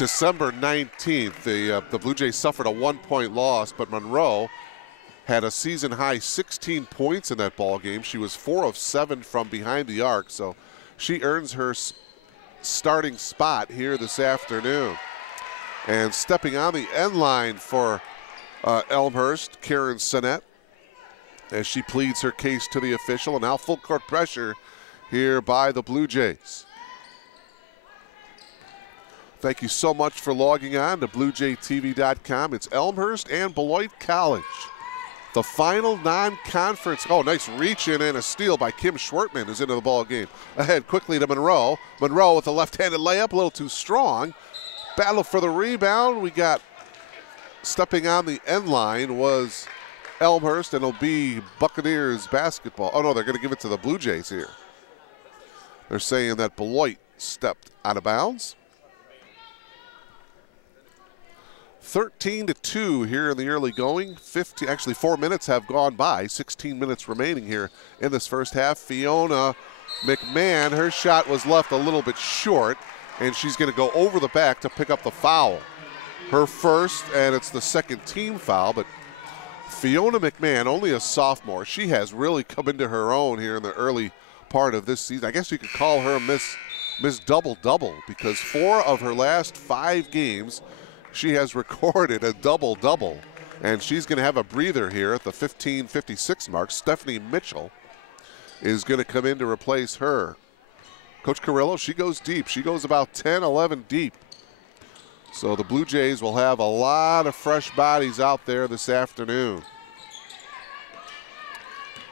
December 19th, the Blue Jays suffered a 1-point loss, but Monroe had a season-high 16 points in that ball game. She was 4 of 7 from behind the arc, so she earns her starting spot here this afternoon. And stepping on the end line for Elmhurst, Karen Sinnett, as she pleads her case to the official, and now full court pressure here by the Blue Jays. Thank you so much for logging on to BlueJayTV.com. It's Elmhurst and Beloit College. The final non-conference. Oh, nice reach in and a steal by Kim Schwertman is into the ball game. Ahead quickly to Monroe. Monroe with a left-handed layup, a little too strong. Battle for the rebound. We got stepping on the end line was Elmhurst, and it'll be Buccaneers basketball. Oh no, they're going to give it to the Blue Jays here. They're saying that Beloit stepped out of bounds. 13-2 here in the early going. 4 minutes have gone by. 16 minutes remaining here in this first half. Fiona McMahon, her shot was left a little bit short, and she's going to go over the back to pick up the foul. Her first, and it's the second team foul, but Fiona McMahon, only a sophomore, she has really come into her own here in the early part of this season. I guess you could call her Miss Double-Double, because 4 of her last 5 games she has recorded a double-double, and she's going to have a breather here at the 15:56 mark. Stephanie Mitchell is going to come in to replace her. Coach Carrillo, she goes deep. She goes about 10, 11 deep. So the Blue Jays will have a lot of fresh bodies out there this afternoon.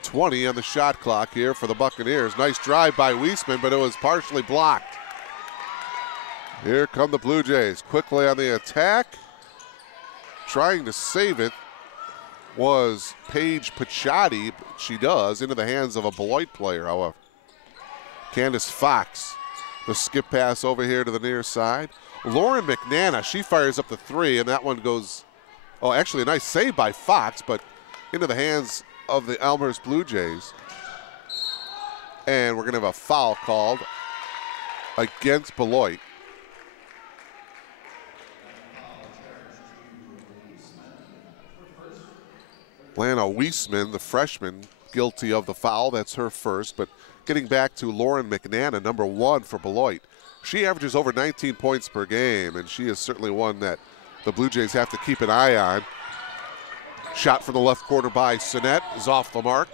20 on the shot clock here for the Buccaneers. Nice drive by Weisman, but it was partially blocked. Here come the Blue Jays quickly on the attack. Trying to save it was Paige Pachotti. She does, into the hands of a Beloit player, however. Candace Fox, the skip pass over here to the near side. Lauren McNana, she fires up the 3, and that one goes, oh, actually a nice save by Fox, but into the hands of the Elmhurst Blue Jays. And we're going to have a foul called against Beloit. Lana Weisman, the freshman, guilty of the foul. That's her first. But getting back to Lauren McNana, number 1 for Beloit. She averages over 19 points per game, and she is certainly one that the Blue Jays have to keep an eye on. Shot from the left corner by Sinnett is off the mark.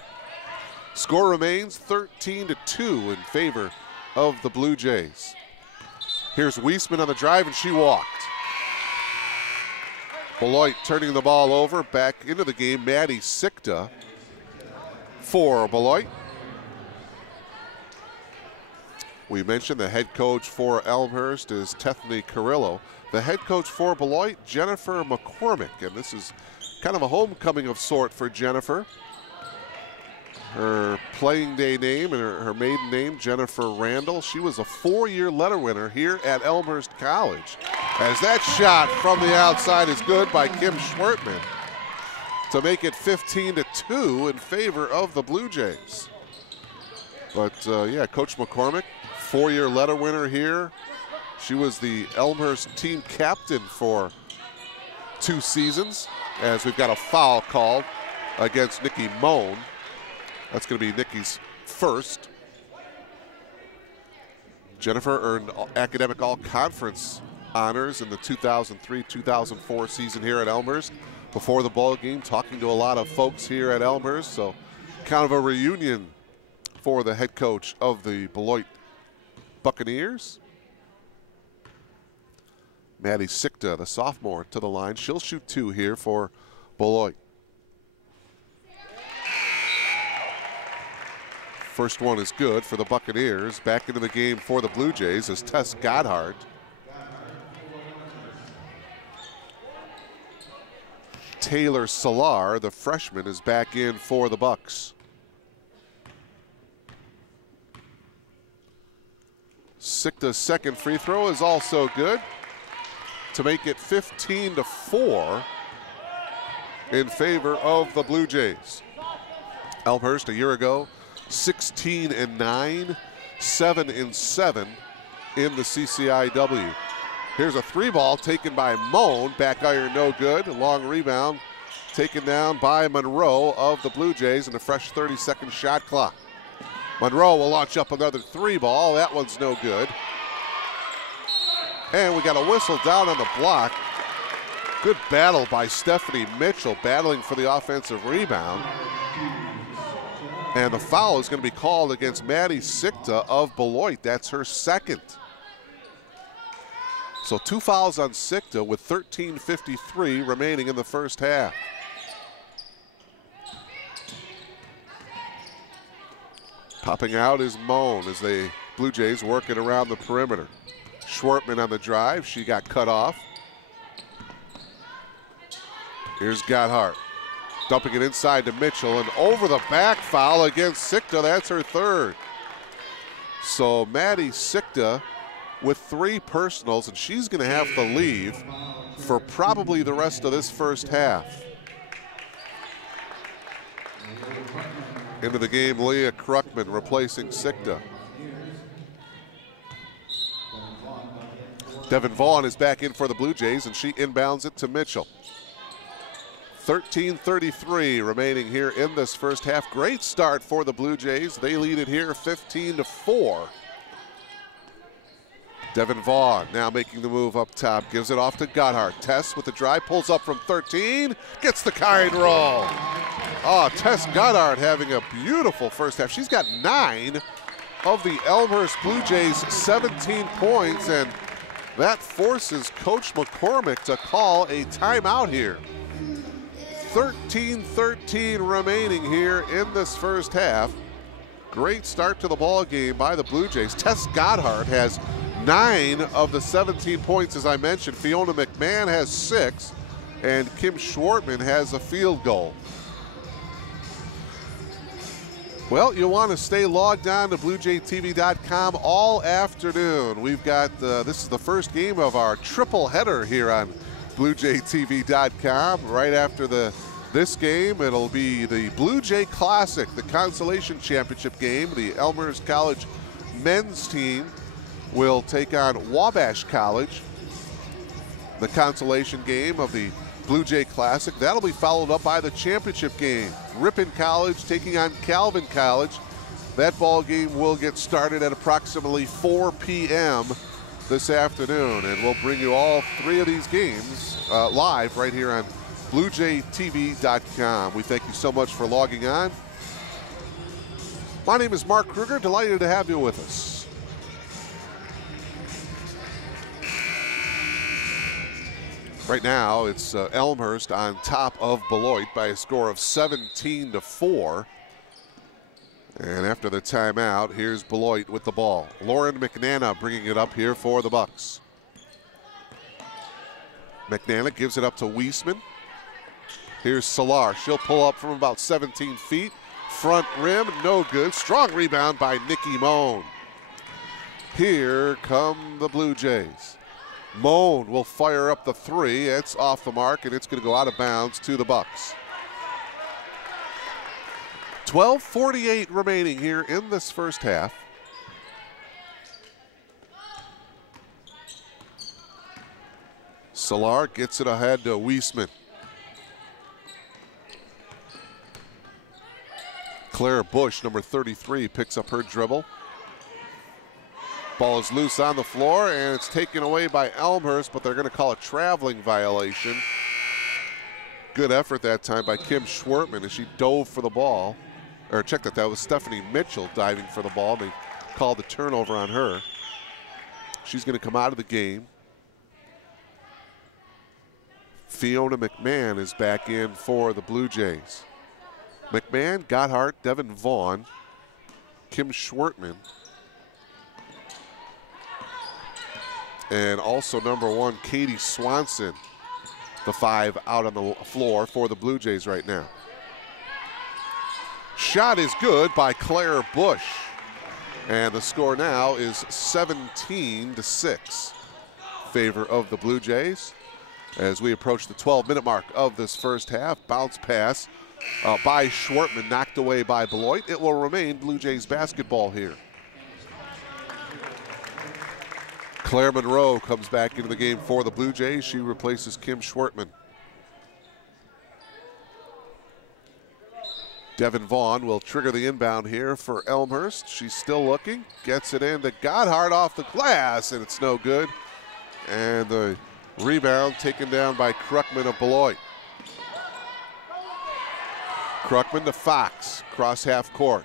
Score remains 13-2 in favor of the Blue Jays. Here's Weisman on the drive, and she walked. Beloit turning the ball over, back into the game. Maddie Sikta for Beloit. We mentioned the head coach for Elmhurst is Tethany Carrillo. The head coach for Beloit, Jennifer McCormick, and this is kind of a homecoming of sort for Jennifer. Her playing day name and her maiden name, Jennifer Randall. She was a 4-year letter winner here at Elmhurst College. As that shot from the outside is good by Kim Schwertman to make it 15-2 in favor of the Blue Jays. But yeah, Coach McCormick, 4-year letter winner here. She was the Elmhurst team captain for 2 seasons, as we've got a foul called against Nikki Moan. That's going to be Nikki's first. Jennifer earned academic all-conference honors in the 2003-2004 season here at Elmhurst. Before the ball game, talking to a lot of folks here at Elmhurst, so kind of a reunion for the head coach of the Beloit Buccaneers. Maddie Sikta, the sophomore, to the line. She'll shoot 2 here for Beloit. First one is good for the Buccaneers. Back into the game for the Blue Jays is Tess Godhard. Taylor Salar, the freshman, is back in for the Bucks. Sikta's second free throw is also good to make it 15-4 in favor of the Blue Jays. Elmhurst a year ago, 16-9, 7-7 in the CCIW. Here's a 3-ball taken by Moan. Back iron no good. Long rebound taken down by Monroe of the Blue Jays and a fresh 30-second shot clock. Monroe will launch up another 3-ball. That one's no good. And we got a whistle down on the block. Good battle by Stephanie Mitchell, battling for the offensive rebound. And the foul is going to be called against Maddie Sikta of Beloit. That's her second. So 2 fouls on Sikta with 13:53 remaining in the first half. Popping out is Moan as the Blue Jays work it around the perimeter. Schwartman on the drive. She got cut off. Here's Gotthard. Dumping it inside to Mitchell, and over the back foul against Sikta. That's her third. So Maddie Sikta with 3 personals, and she's going to have to leave for probably the rest of this first half. Into the game, Leah Kruckman replacing Sikta. Devin Vaughn is back in for the Blue Jays, and she inbounds it to Mitchell. 13:33 remaining here in this first half. Great start for the Blue Jays. They lead it here 15-4. Devin Vaughn now making the move up top, gives it off to Gotthard. Tess with the drive, pulls up from 13, gets the kind roll. Oh, Tess Gotthard having a beautiful first half. She's got 9 of the Elmhurst Blue Jays' 17 points, and that forces Coach McCormick to call a timeout here. 13:13 remaining here in this first half. Great start to the ball game by the Blue Jays. Tess Gotthard has 9 of the 17 points, as I mentioned. Fiona McMahon has 6, and Kim Schwartman has a field goal. Well, you'll want to stay logged on to BlueJayTV.com all afternoon. We've got, this is the first game of our triple header here on BlueJayTV.com. Right after this game, it'll be the Blue Jay Classic, the consolation championship game. The Elmhurst College men's team will take on Wabash College. The consolation game of the Blue Jay Classic. That'll be followed up by the championship game. Ripon College taking on Calvin College. That ball game will get started at approximately 4 p.m. this afternoon, and we'll bring you all 3 of these games live right here on BlueJayTV.com. We thank you so much for logging on. My name is Mark Kruger. Delighted to have you with us. Right now, it's Elmhurst on top of Beloit by a score of 17-4. And after the timeout, here's Beloit with the ball. Lauren McNana bringing it up here for the Bucks. McNana gives it up to Weisman. Here's Salar. She'll pull up from about 17 feet. Front rim, no good. Strong rebound by Nikki Moan. Here come the Blue Jays. Moan will fire up the 3. It's off the mark, and it's going to go out of bounds to the Bucks. 12:48 remaining here in this first half. Salar gets it ahead to Weisman. Claire Bush, number 33, picks up her dribble. Ball is loose on the floor, and it's taken away by Elmhurst, but they're going to call a traveling violation. Good effort that time by Kim Schwartman as she dove for the ball. Or check that was Stephanie Mitchell diving for the ball. They called the turnover on her. She's going to come out of the game. Fiona McMahon is back in for the Blue Jays. McMahon, Gotthard, Devin Vaughn, Kim Schwartman, and also number 1, Katie Swanson, the 5 out on the floor for the Blue Jays right now. Shot is good by Claire Bush, and the score now is 17-6, favor of the Blue Jays. As we approach the 12-minute mark of this first half, bounce pass by Schwartman, knocked away by Beloit. It will remain Blue Jays basketball here. Claire Monroe comes back into the game for the Blue Jays. She replaces Kim Schwartman. Devin Vaughn will trigger the inbound here for Elmhurst. She's still looking, gets it in to Godhard off the glass, and it's no good. And the rebound taken down by Krukman of Beloit. Krukman to Fox, cross half court.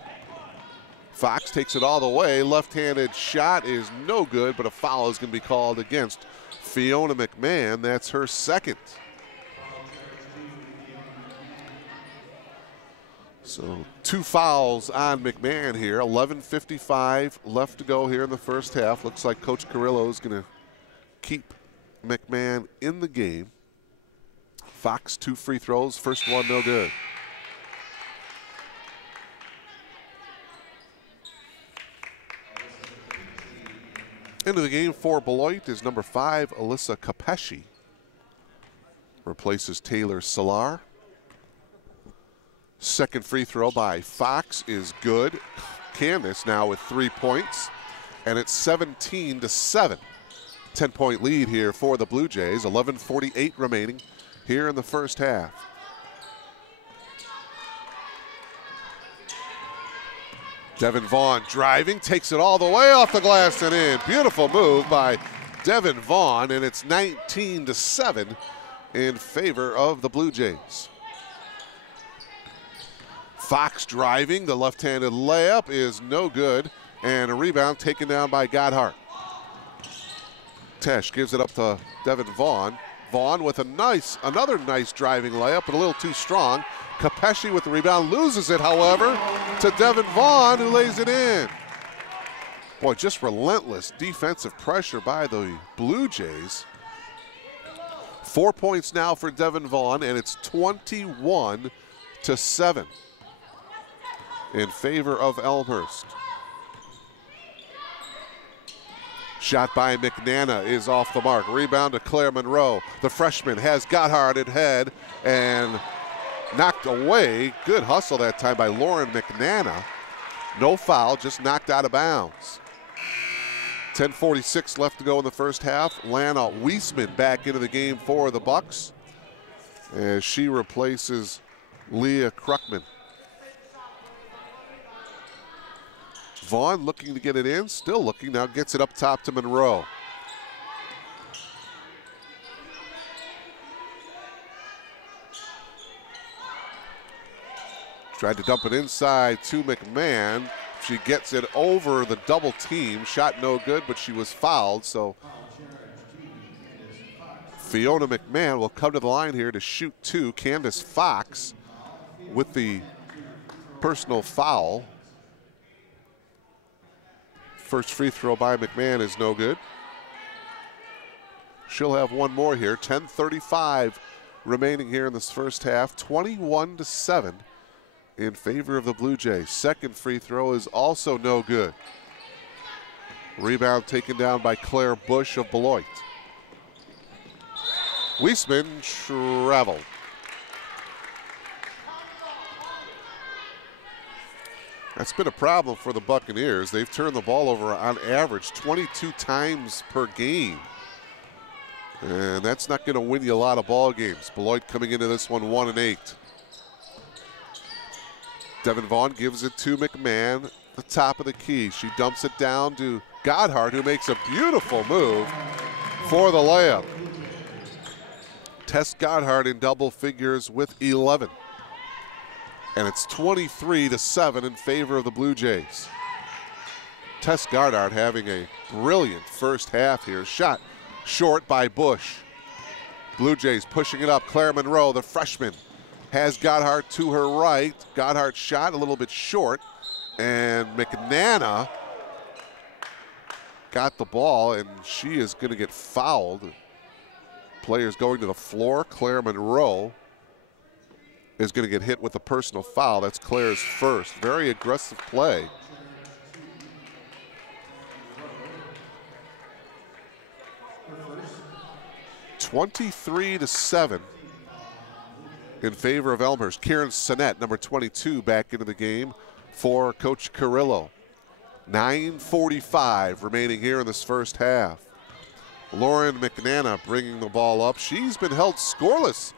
Fox takes it all the way. Left-handed shot is no good, but a foul is going to be called against Fiona McMahon. That's her second. So 2 fouls on McMahon here. 11:55 left to go here in the first half. Looks like Coach Carrillo is going to keep McMahon in the game. Fox 2 free throws. First one no good. Into the game for Beloit is number 5, Alyssa Kapeshi. Replaces Taylor Salar. Second free throw by Fox is good. Candace now with 3 points, and it's 17-7. 10-point lead here for the Blue Jays. 11:48 remaining here in the first half. Devin Vaughn driving, takes it all the way off the glass and in. Beautiful move by Devin Vaughn, and it's 19-7 in favor of the Blue Jays. Fox driving, the left-handed layup is no good, and a rebound taken down by Godhart. Tesh gives it up to Devin Vaughn. Vaughn with another nice driving layup, but a little too strong. Kapeshi with the rebound, loses it, however, to Devin Vaughn, who lays it in. Boy, just relentless defensive pressure by the Blue Jays. 4 points now for Devin Vaughn, and it's 21-7 in favor of Elmhurst. Shot by McNana is off the mark. Rebound to Claire Monroe. The freshman has Godhard at head and knocked away. Good hustle that time by Lauren McNana. No foul, just knocked out of bounds. 10:46 left to go in the first half. Lana Wiesman back into the game for the Bucks as she replaces Leah Krukman. Vaughn looking to get it in, still looking, now gets it up top to Monroe. Tried to dump it inside to McMahon. She gets it over the double team. Shot no good, but she was fouled, so Fiona McMahon will come to the line here to shoot 2. Candace Fox with the personal foul. First free throw by McMahon is no good. She'll have one more here. 10:35 remaining here in this first half. 21-7 in favor of the Blue Jays. Second free throw is also no good. Rebound taken down by Claire Bush of Beloit. Wiesman traveled. That's been a problem for the Buccaneers. They've turned the ball over on average 22 times per game. And that's not going to win you a lot of ball games. Beloit coming into this one 1-8. Devin Vaughn gives it to McMahon, the top of the key. She dumps it down to Godhard, who makes a beautiful move for the layup. Tess Godhard in double figures with 11. And it's 23-7 in favor of the Blue Jays. Tess Godhard having a brilliant first half here. Shot short by Bush. Blue Jays pushing it up. Claire Monroe, the freshman, has Godhard to her right. Godhard shot a little bit short, and McNana got the ball, and she is going to get fouled. Players going to the floor. Claire Monroe is going to get hit with a personal foul. That's Claire's first. Very aggressive play. (23-7) in favor of Elmhurst. Kieran Sinnett, number 22, back into the game for Coach Carrillo. 9:45 remaining here in this first half. Lauren McNana bringing the ball up. She's been held scoreless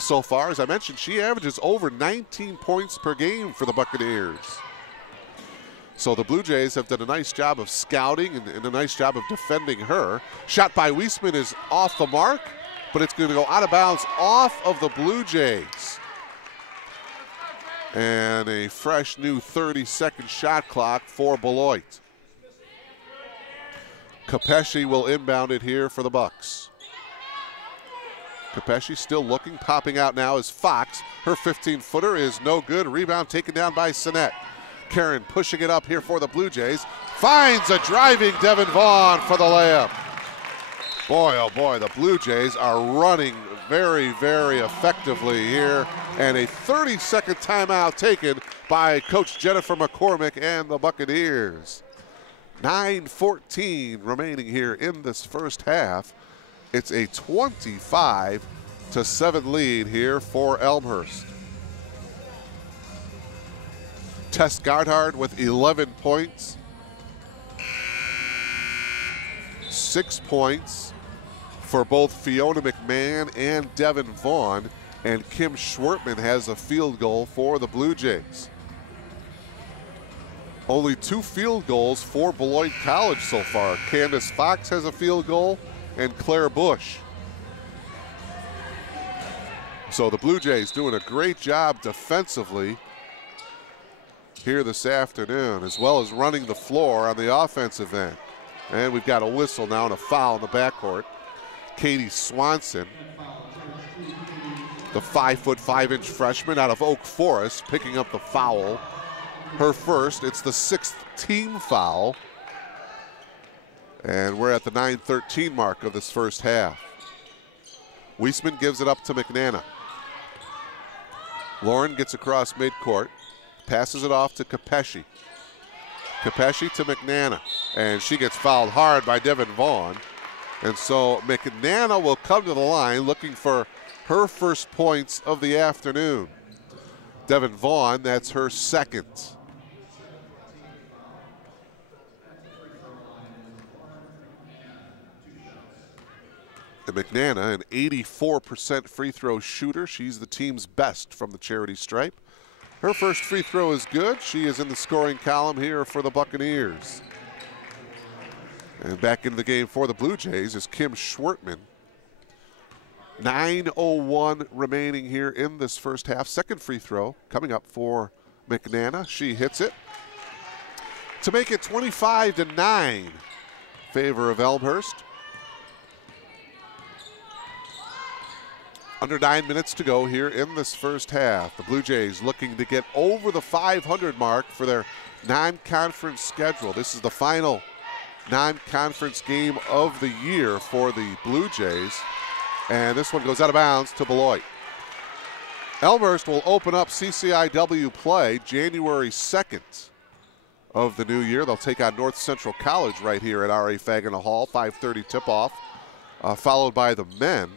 so far. As I mentioned, she averages over 19 points per game for the Buccaneers. So the Blue Jays have done a nice job of scouting and a nice job of defending her. Shot by Weisman is off the mark, but it's going to go out of bounds off of the Blue Jays. And a fresh new 30-second shot clock for Beloit. Capesci will inbound it here for the Bucks. Capesci still looking, popping out now is Fox. Her 15-footer is no good. Rebound taken down by Sinet. Karen pushing it up here for the Blue Jays. Finds a driving Devin Vaughn for the layup. Boy, oh boy, the Blue Jays are running very, very effectively here. And a 30-second timeout taken by Coach Jennifer McCormick and the Buccaneers. 9:14 remaining here in this first half. It's a 25-7 lead here for Elmhurst. Tess Gardhard with 11 points. 6 points for both Fiona McMahon and Devin Vaughn. And Kim Schwartman has a field goal for the Blue Jays. Only 2 field goals for Beloit College so far. Candace Fox has a field goal and Claire Bush. So the Blue Jays doing a great job defensively here this afternoon, as well as running the floor on the offensive end. And we've got a whistle now and a foul in the backcourt. Katie Swanson, the 5'5" freshman out of Oak Forest, picking up the foul. Her first, it's the 6th team foul. And we're at the 9:13 mark of this first half. Weisman gives it up to McNana. Lauren gets across midcourt, passes it off to Capesci. Capesci to McNana, and she gets fouled hard by Devin Vaughn. And so McNana will come to the line looking for her first points of the afternoon. Devin Vaughn, that's her second. And McNana, an 84% free throw shooter. She's the team's best from the charity stripe. Her first free throw is good. She is in the scoring column here for the Buccaneers. And back into the game for the Blue Jays is Kim Schwartman. 9:01 remaining here in this first half. Second free throw coming up for McNana. She hits it to make it 25-9 favor of Elmhurst. Under 9 minutes to go here in this first half. The Blue Jays looking to get over the 500 mark for their non-conference schedule. This is the final non-conference game of the year for the Blue Jays. And this one goes out of bounds to Beloit. Elmhurst will open up CCIW play January 2nd of the new year. They'll take on North Central College right here at R.A. Fagina Hall. 5:30 tip-off, followed by the men.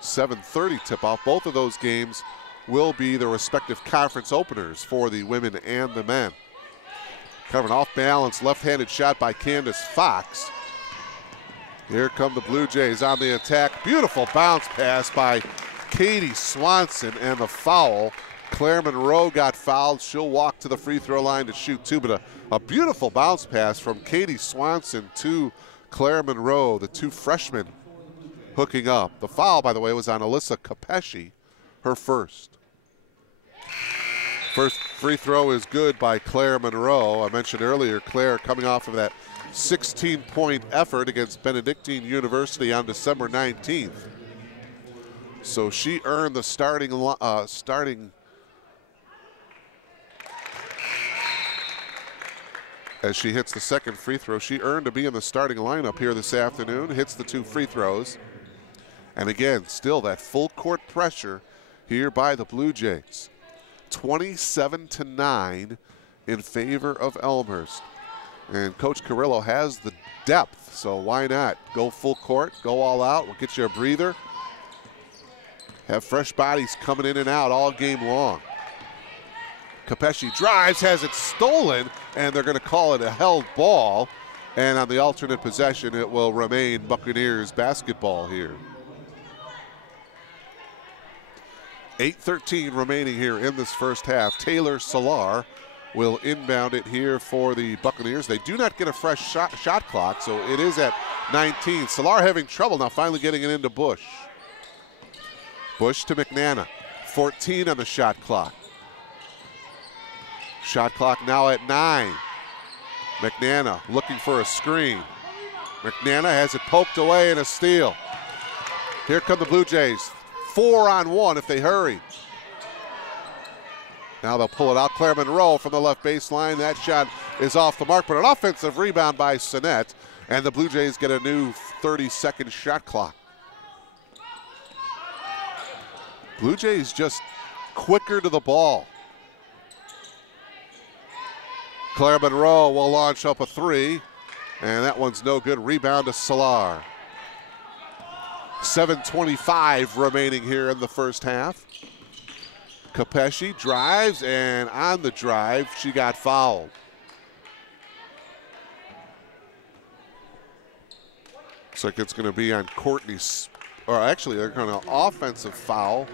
7:30 tip-off. Both of those games will be the respective conference openers for the women and the men. Kind of an off-balance left-handed shot by Candace Fox. Here come the Blue Jays on the attack. Beautiful bounce pass by Katie Swanson, and the foul. Claire Monroe got fouled. She'll walk to the free throw line to shoot two, but a beautiful bounce pass from Katie Swanson to Claire Monroe, the two freshmen hooking up. The foul, by the way, was on Alyssa Capesci, her first. First free throw is good by Claire Monroe. I mentioned earlier, Claire coming off of that 16-point effort against Benedictine University on December 19th. So she earned the starting as she hits the second free throw. She earned to be in the starting lineup here this afternoon, hits the two free throws. And again, still that full court pressure here by the Blue Jays. 27-9 in favor of Elmhurst. And Coach Carrillo has the depth, so why not? Go full court, go all out. We'll get you a breather. Have fresh bodies coming in and out all game long. Capesci drives, has it stolen, and they're going to call it a held ball. And on the alternate possession, it will remain Buccaneers basketball here. 8:13 remaining here in this first half. Taylor Salar will inbound it here for the Buccaneers. They do not get a fresh shot clock, so it is at 19. Salar having trouble now, finally getting it into Bush. Bush to McNana. 14 on the shot clock. Shot clock now at 9. McNana looking for a screen. McNana has it poked away and a steal. Here come the Blue Jays. 4-on-1 if they hurry. Now they'll pull it out. Claire Monroe from the left baseline. That shot is off the mark, but an offensive rebound by Sinet, and the Blue Jays get a new 30-second shot clock. Blue Jays just quicker to the ball. Claire Monroe will launch up a three, and that one's no good. Rebound to Salar. 7:25 remaining here in the first half. Capesci drives, and on the drive, she got fouled. Looks like it's going to be on Courtney's, or actually they're going to offensive foul.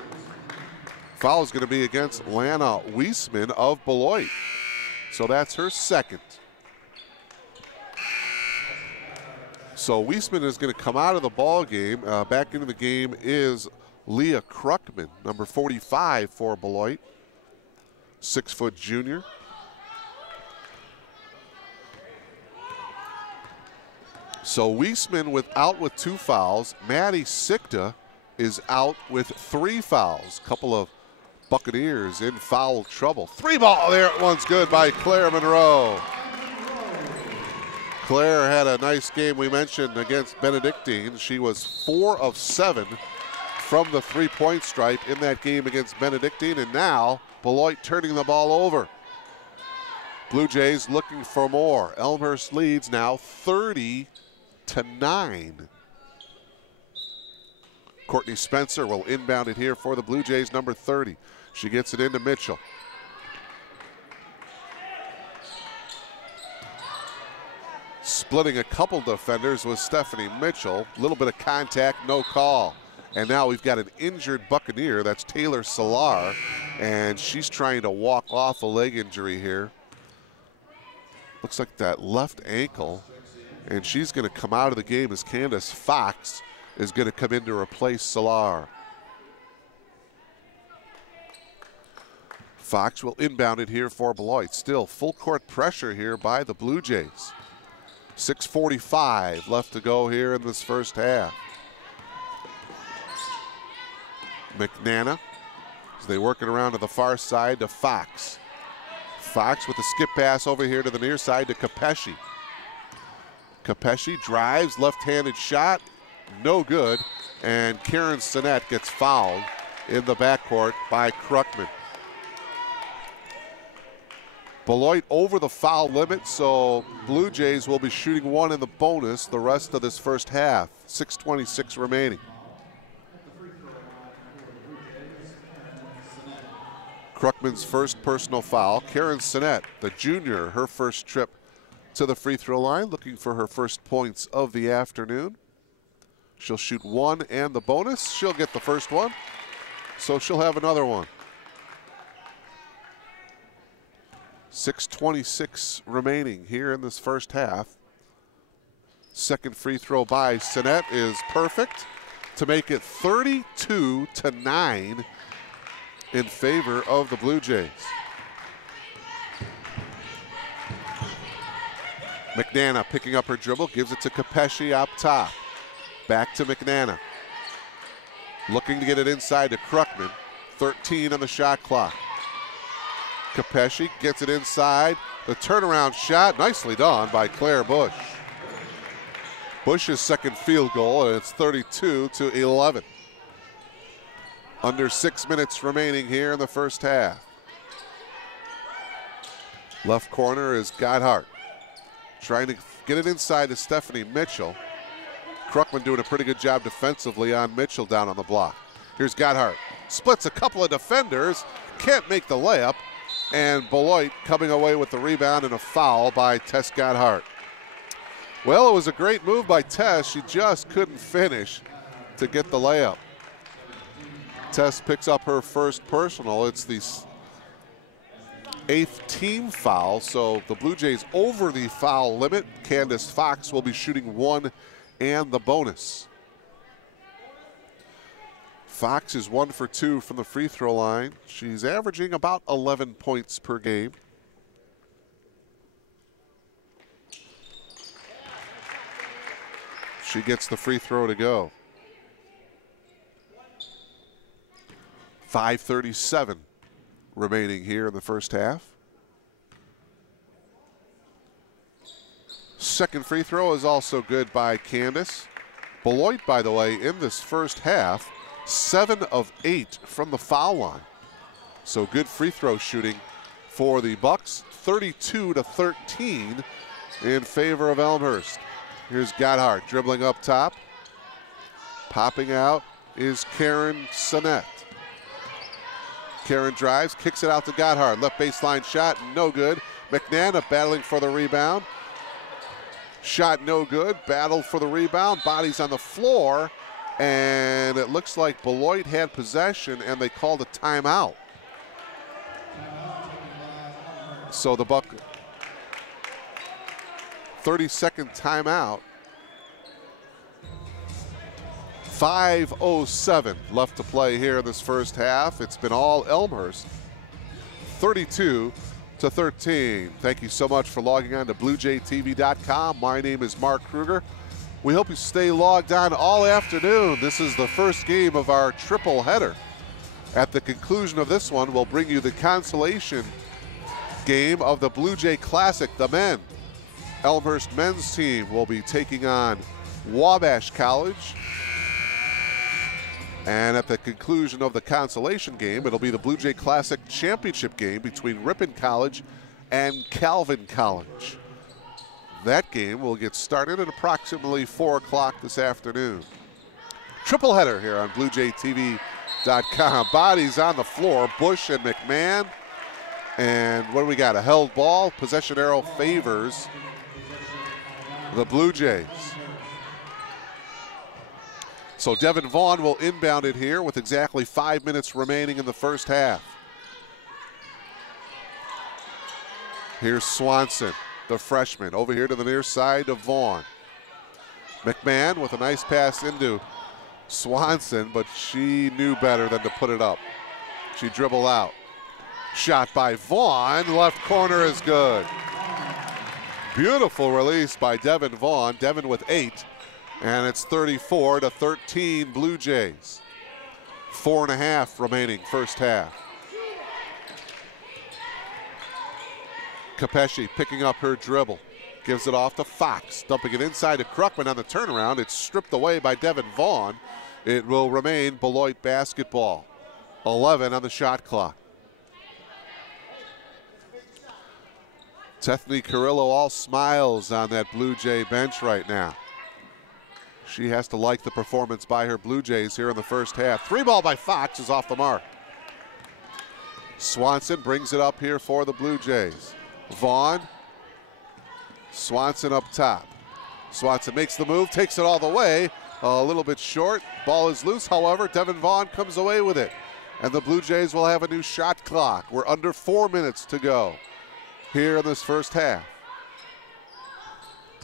Foul is going to be against Lana Wiesman of Beloit. So that's her second. So Wiesman is going to come out of the ball game. Back into the game is Leah Kruckman, number 45 for Beloit, 6-foot junior. So Wiesman out with 2 fouls. Maddie Sikta is out with 3 fouls. Couple of Buccaneers in foul trouble. 3-ball there, one's good by Claire Monroe. Claire had a nice game we mentioned against Benedictine. She was 4 of 7 from the 3-point stripe in that game against Benedictine, and now Beloit turning the ball over. Blue Jays looking for more. Elmhurst leads now 30-9. Courtney Spencer will inbound it here for the Blue Jays, number 30. She gets it into Mitchell. Splitting a couple defenders was Stephanie Mitchell. A little bit of contact, no call. And now we've got an injured Buccaneer. That's Taylor Salar. And she's trying to walk off a leg injury here. Looks like that left ankle. And she's going to come out of the game as Candace Fox is going to come in to replace Salar. Fox will inbound it here for Beloit. Still full court pressure here by the Blue Jays. 6:45 left to go here in this first half. McNana, as they work it around to the far side to Fox. Fox with a skip pass over here to the near side to Capesci. Capesci drives, left-handed shot, no good. And Karen Sinet gets fouled in the backcourt by Kruckman. Beloit over the foul limit, so Blue Jays will be shooting 1 in the bonus the rest of this first half. 6:26 remaining. Kruckman's first personal foul. Karen Sinet, the junior, her first trip to the free throw line, looking for her first points of the afternoon. She'll shoot 1 and the bonus. She'll get the first one, so she'll have another one. 6:26 remaining here in this first half. Second free throw by Sinet is perfect to make it 32-9 in favor of the Blue Jays. McNana picking up her dribble, gives it to Capesci up top. Back to McNana. Looking to get it inside to Kruckman. 13 on the shot clock. Capesci gets it inside. The turnaround shot, nicely done by Claire Bush. Bush's second field goal, and it's 32-11. Under 6 minutes remaining here in the first half. Left corner is Godhart. Trying to get it inside to Stephanie Mitchell. Kruckman doing a pretty good job defensively on Mitchell down on the block. Here's Godhart. Splits a couple of defenders. Can't make the layup. And Beloit coming away with the rebound and a foul by Tess Godhart. Well, it was a great move by Tess. She just couldn't finish to get the layup. Tess picks up her first personal. It's the 8th team foul, so the Blue Jays over the foul limit. Candace Fox will be shooting 1 and the bonus. Fox is 1 for 2 from the free throw line. She's averaging about 11 points per game. She gets the free throw to go. 5:37 remaining here in the first half. Second free throw is also good by Candace. Beloit, by the way, in this first half, 7 of 8 from the foul line. So good free throw shooting for the Bucks. 32-13 in favor of Elmhurst. Here's Gotthard dribbling up top. Popping out is Karen Sinnett. Karen drives, kicks it out to Gotthard. Left baseline shot, no good. McNana battling for the rebound. Shot no good, battled for the rebound. Bodies on the floor, and it looks like Beloit had possession and they called a timeout. So the Buck 30-second timeout. 5:07 left to play here in this first half. It's been all Elmhurst. 32-13. Thank you so much for logging on to BlueJayTV.com. My name is Mark Kruger. We hope you stay logged on all afternoon. This is the first game of our triple header. At the conclusion of this one, we'll bring you the consolation game of the Blue Jay Classic, the men. Elmhurst men's team will be taking on Wabash College. And at the conclusion of the consolation game, it'll be the Blue Jay Classic championship game between Ripon College and Calvin College. That game will get started at approximately 4 o'clock this afternoon. Triple header here on BlueJayTV.com. Bodies on the floor, Bush and McMahon. And what do we got? A held ball. Possession arrow favors the Blue Jays. So Devin Vaughn will inbound it here with exactly 5 minutes remaining in the first half. Here's Swanson, the freshman, over here to the near side of Vaughn. McMahon with a nice pass into Swanson, but she knew better than to put it up. She dribbled out. Shot by Vaughn, left corner is good. Beautiful release by Devin Vaughn. Devin with 8, and it's 34-13 Blue Jays. 4.5 remaining first half. Capesci picking up her dribble. Gives it off to Fox, dumping it inside to Krukman on the turnaround. It's stripped away by Devin Vaughn. It will remain Beloit basketball. 11 on the shot clock. Tethny Carrillo all smiles on that Blue Jay bench right now. She has to like the performance by her Blue Jays here in the first half. 3 ball by Fox is off the mark. Swanson brings it up here for the Blue Jays. Vaughn. Swanson up top. Swanson makes the move, takes it all the way. A little bit short. Ball is loose, however. Devin Vaughn comes away with it. And the Blue Jays will have a new shot clock. We're under 4 minutes to go here in this first half.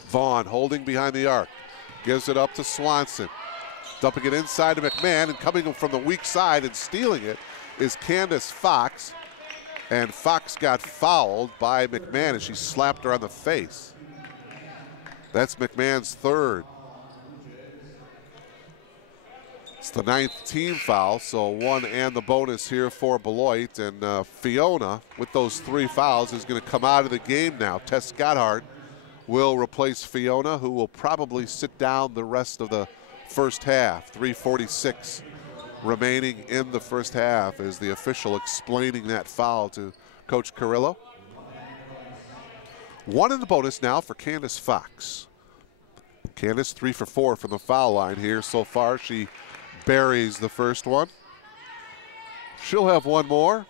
Vaughn holding behind the arc. Gives it up to Swanson. Dumping it inside to McMahon, and coming from the weak side and stealing it is Candace Fox. And Fox got fouled by McMahon as she slapped her on the face. That's McMahon's 3rd. It's the 9th team foul, so 1 and the bonus here for Beloit. And Fiona, with those 3 fouls, is going to come out of the game now. Tess Gotthard will replace Fiona, who will probably sit down the rest of the first half. 3:46 remaining in the first half is the official explaining that foul to Coach Carrillo. 1 in the bonus now for Candace Fox. Candace 3 for 4 from the foul line here so far. She buries the first one. She'll have 1 more.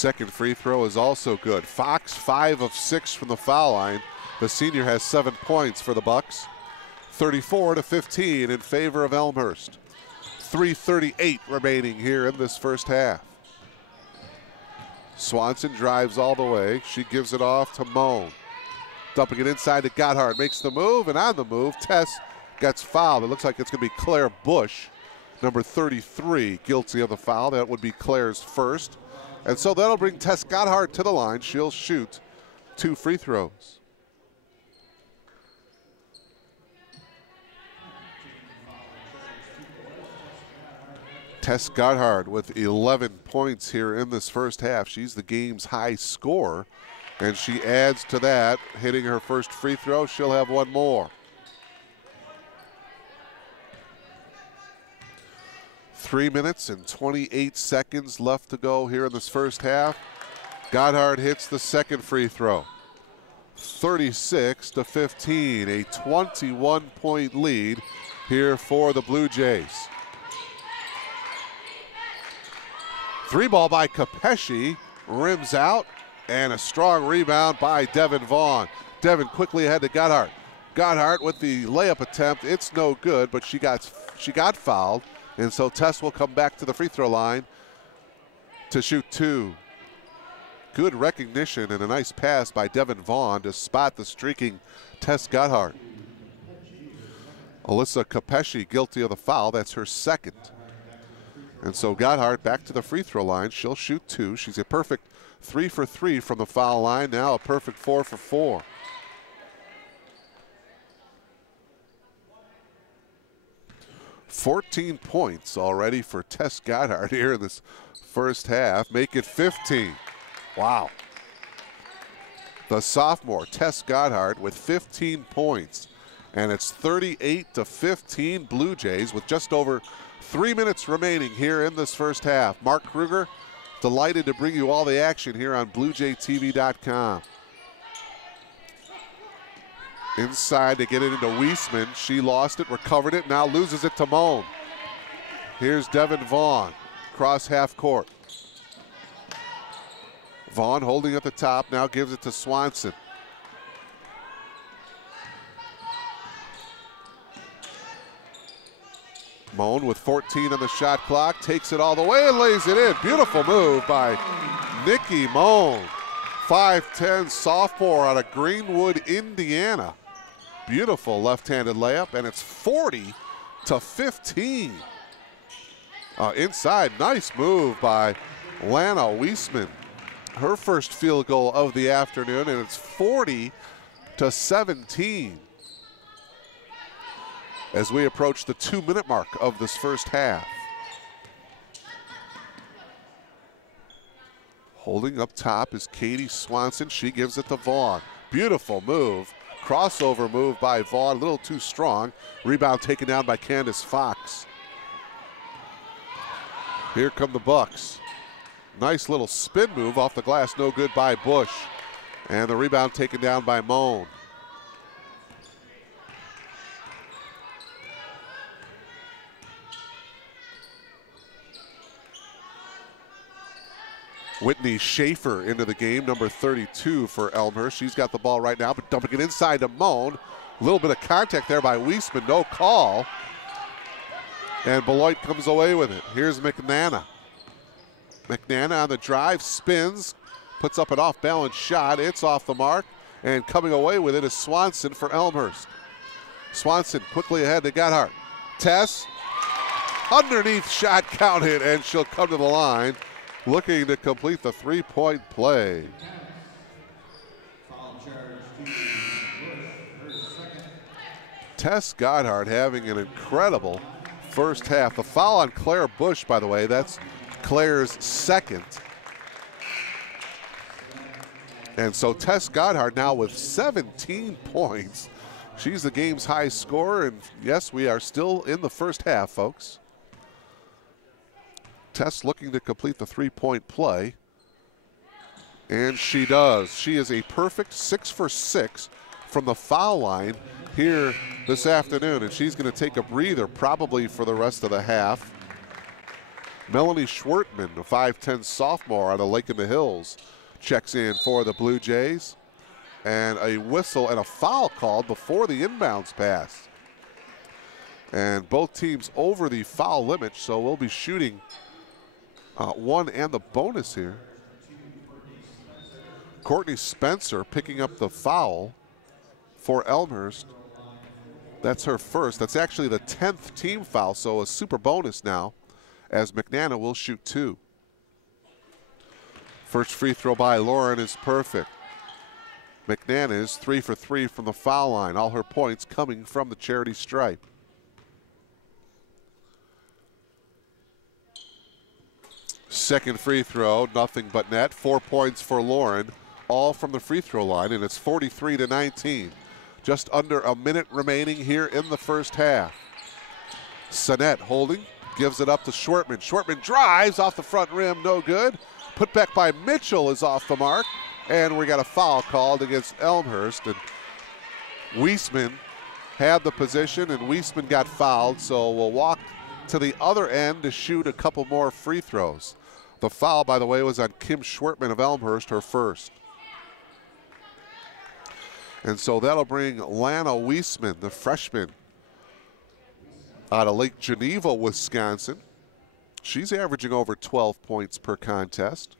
Second free throw is also good. Fox 5 of 6 from the foul line. The senior has 7 points for the Bucks. 34-15 in favor of Elmhurst. 3:38 remaining here in this first half. Swanson drives all the way. She gives it off to Moan. Dumping it inside to Gotthard. Makes the move, and on the move, Tess gets fouled. It looks like it's going to be Claire Bush, number 33, guilty of the foul. That would be Claire's first. And so that'll bring Tess Gotthard to the line. She'll shoot 2 free throws. Tess Gotthard with 11 points here in this first half. She's the game's high scorer, and she adds to that, hitting her first free throw. She'll have 1 more. 3 minutes and 28 seconds left to go here in this first half. Gotthard hits the second free throw. 36-15, a 21-point lead here for the Blue Jays. 3 ball by Capesci, rims out, and a strong rebound by Devin Vaughn. Devin quickly ahead to Gotthard. Gotthard with the layup attempt. It's no good, but she got fouled, and so Tess will come back to the free throw line to shoot 2. Good recognition and a nice pass by Devin Vaughn to spot the streaking Tess Gotthard. Alyssa Capesci guilty of the foul. That's her second. And so Gotthard back to the free throw line. She'll shoot 2. She's a perfect 3 for 3 from the foul line. Now a perfect 4 for 4. "14 points already for Tess Gotthard here in this first half. Make it 15. Wow. The sophomore, Tess Gotthard, with 15 points. And it's 38-15 Blue Jays with just over 3 minutes remaining here in this first half. Mark Kruger, delighted to bring you all the action here on BlueJayTV.com. Inside to get it into Weisman. She lost it, recovered it, now loses it to Moan. Here's Devin Vaughn, cross half court. Vaughn holding at the top, now gives it to Swanson. Moan with 14 on the shot clock, takes it all the way and lays it in. Beautiful move by Nikki Moan. 5'10" sophomore out of Greenwood, Indiana. Beautiful left-handed layup, and it's 40-15. Inside, nice move by Lana Weisman. Her first field goal of the afternoon, and it's 40-17. As we approach the 2-minute mark of this first half. Holding up top is Katie Swanson. She gives it to Vaughn. Beautiful move. Crossover move by Vaughn, a little too strong. Rebound taken down by Candace Fox. Here come the Bucks. Nice little spin move off the glass, no good by Bush. And the rebound taken down by Moan. Whitney Schaefer into the game, number 32 for Elmhurst. She's got the ball right now, but dumping it inside to Moan. A little bit of contact there by Weisman, no call. And Beloit comes away with it. Here's McNana. McNana on the drive, spins, puts up an off-balance shot. It's off the mark, and coming away with it is Swanson for Elmhurst. Swanson quickly ahead to Gotthard. Tess, underneath shot counted, and she'll come to the line, looking to complete the 3-point play. Tess Gotthard having an incredible first half. The foul on Claire Bush, by the way, that's Claire's second. And so Tess Gotthard now with 17 points. She's the game's high scorer, and yes, we are still in the first half, folks. Tess looking to complete the 3-point play, and she does. She is a perfect 6 for 6 from the foul line here this afternoon, and she's going to take a breather probably for the rest of the half. Melanie Schwertman, a 5'10 sophomore out of Lake in the Hills, checks in for the Blue Jays. And a whistle and a foul called before the inbounds pass. And both teams over the foul limit, so we'll be shooting one and the bonus here. Courtney Spencer picking up the foul for Elmhurst. That's her first. That's actually the 10th team foul, so a super bonus now as McNana will shoot 2. First free throw by Lauren is perfect. McNana is 3 for 3 from the foul line. All her points coming from the charity stripe. Second free throw, nothing but net. 4 points for Lauren, all from the free throw line, and it's 43-19. Just under a minute remaining here in the first half. Sinet holding, gives it up to Schwertman. Schwertman drives off the front rim, no good. Put back by Mitchell is off the mark, and we got a foul called against Elmhurst. And Weisman had the position, and Weisman got fouled, so we'll walk to the other end to shoot a couple more free throws. The foul, by the way, was on Kim Schwertman of Elmhurst, her first. And so that'll bring Lana Weisman, the freshman out of Lake Geneva, Wisconsin. She's averaging over 12 points per contest.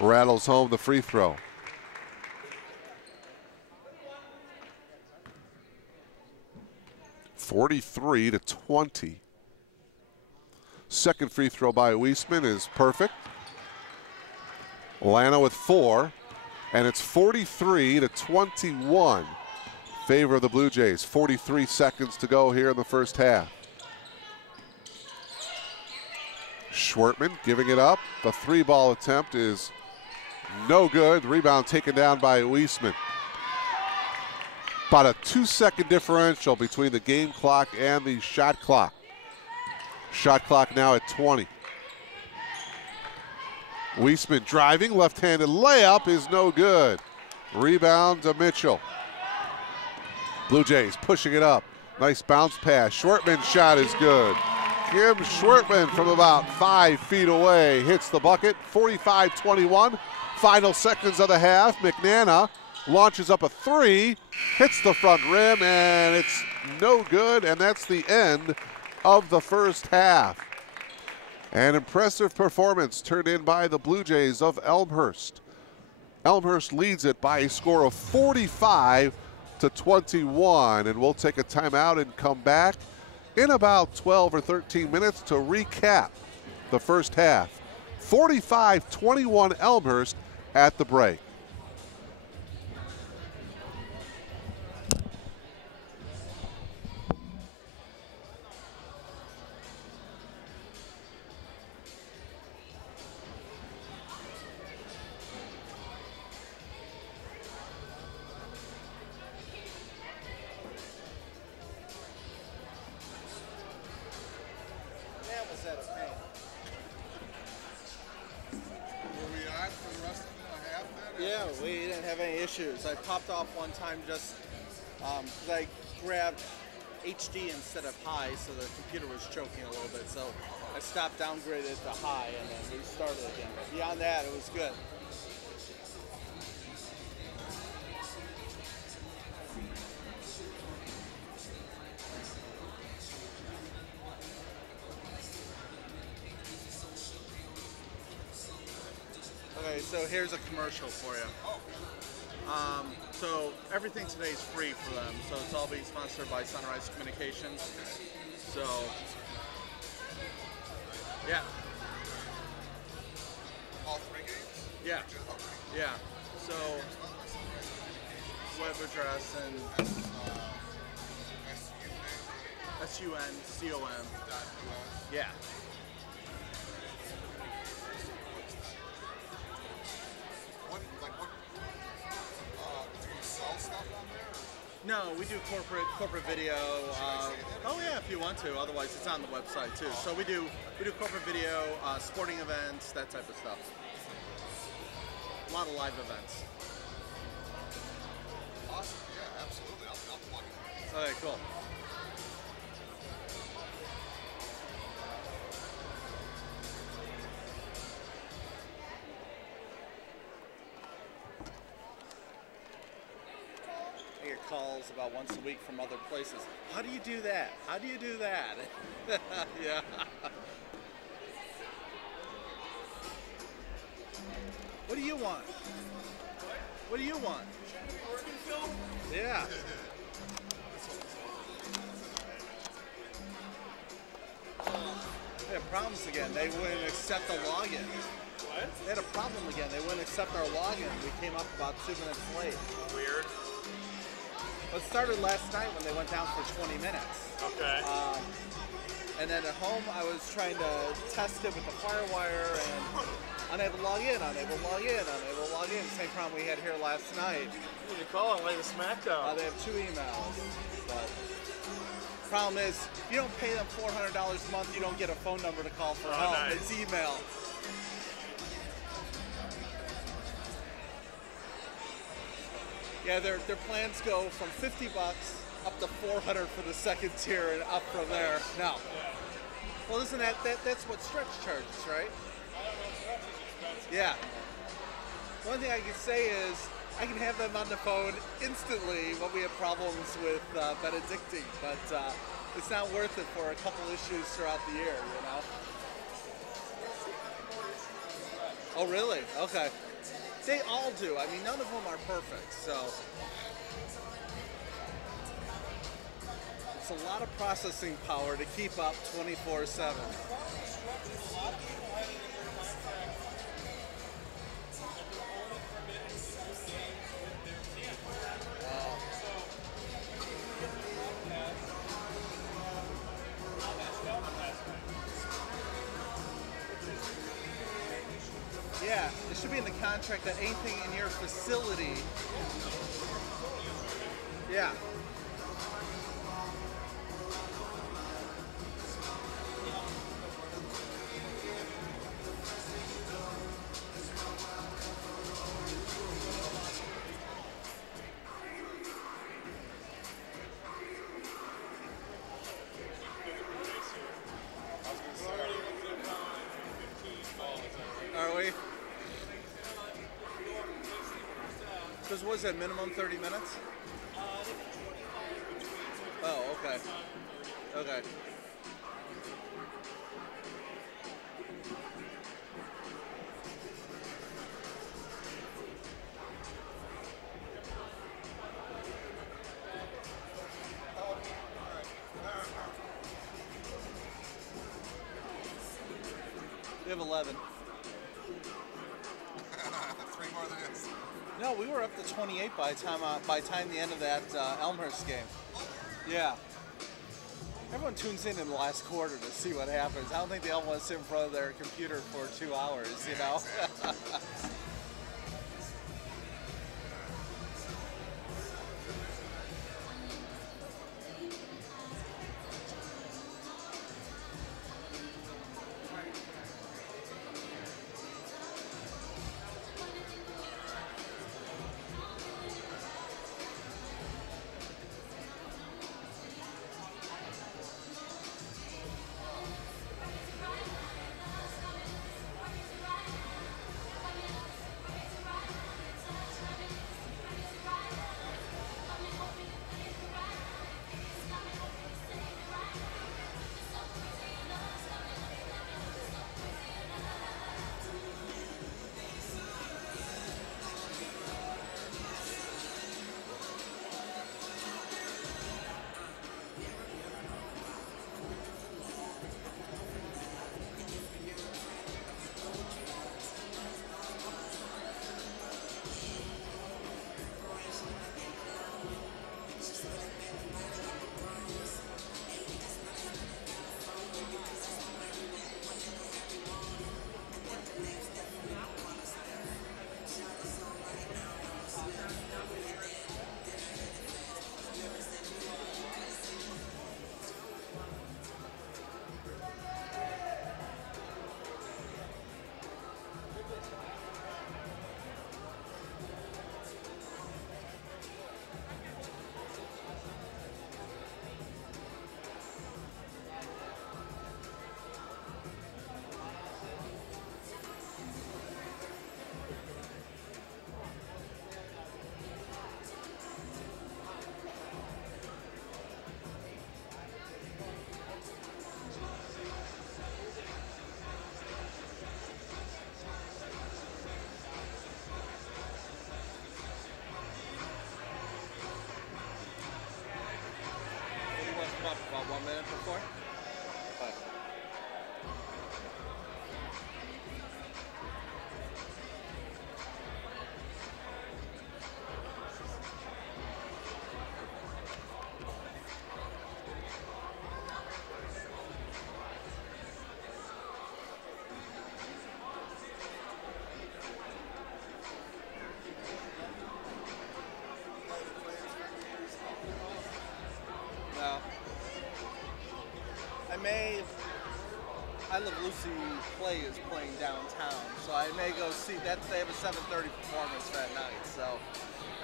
Rattles home the free throw. (43-20). Second free throw by Weisman is perfect. Lana with 4, and it's 43-21. Favor of the Blue Jays. 43 seconds to go here in the first half. Schwertman giving it up. The 3-ball attempt is no good. Rebound taken down by Weisman. About a 2-second differential between the game clock and the shot clock. Shot clock now at 20. Weisman driving, left-handed layup is no good. Rebound to Mitchell. Blue Jays pushing it up. Nice bounce pass. Schwertman's shot is good. Kim Schwertman from about 5 feet away hits the bucket. 45-21. Final seconds of the half. McNana launches up a 3, hits the front rim, and it's no good, and that's the end of the first half. An impressive performance turned in by the Blue Jays of Elmhurst. Elmhurst leads it by a score of 45-21, and we'll take a timeout and come back in about 12 or 13 minutes to recap the first half. 45-21 Elmhurst at the break. I popped off one time just because I grabbed HD instead of high, so the computer was choking a little bit. So I stopped, downgraded to high, and then restarted again. But beyond that, it was good. Okay, so here's a commercial for you. So everything today is free for them. So it's all being sponsored by Sunrise Communications. So, yeah. All 3 games? Yeah. Yeah. So, web address and SUNCOM. Yeah. No, we do corporate video. Oh yeah, if you want to. Otherwise, it's on the website too. So we do corporate video, sporting events, that type of stuff. A lot of live events. Awesome. Yeah, absolutely. I'll plug it. Okay, cool. emails about once a week from other places. How do you do that? How do you do that? Yeah. What do you want? What do you want? Yeah. They had problems again. They wouldn't accept the login. What? They had a problem again. They wouldn't accept our login. We came up about 2 minutes late. Weird. It started last night when they went down for 20 minutes. Okay. And then at home, I was trying to test it with the FireWire and unable to log in, unable to log in, unable to log in. Same problem we had here last night. You need to call and lay the smackdown. They have 2 emails. But problem is, if you don't pay them $400 a month, you don't get a phone number to call for help. Nice. It's email. Yeah, their plans go from $50 up to $400 for the second tier and up from there. No. Well, isn't that's what Stretch charges, right? Yeah. One thing I can say is I can have them on the phone instantly when we have problems with Benedictine, but it's not worth it for a couple issues throughout the year, you know? Oh, really? Okay. They all do. I mean, none of them are perfect, so. It's a lot of processing power to keep up 24/7. Yeah, it should be in the contract that anything in your facility. Yeah. Are we? Because was it minimum 30 minutes? Oh, okay. Okay. We have 11. 3 more than this. No, we were up to 28 by time the end of that Elmhurst game. Yeah. Everyone tunes in the last quarter to see what happens. I don't think they all want to sit in front of their computer for 2 hours, you know? see play is playing downtown, so I may go see that. They have a 7:30 performance that night, so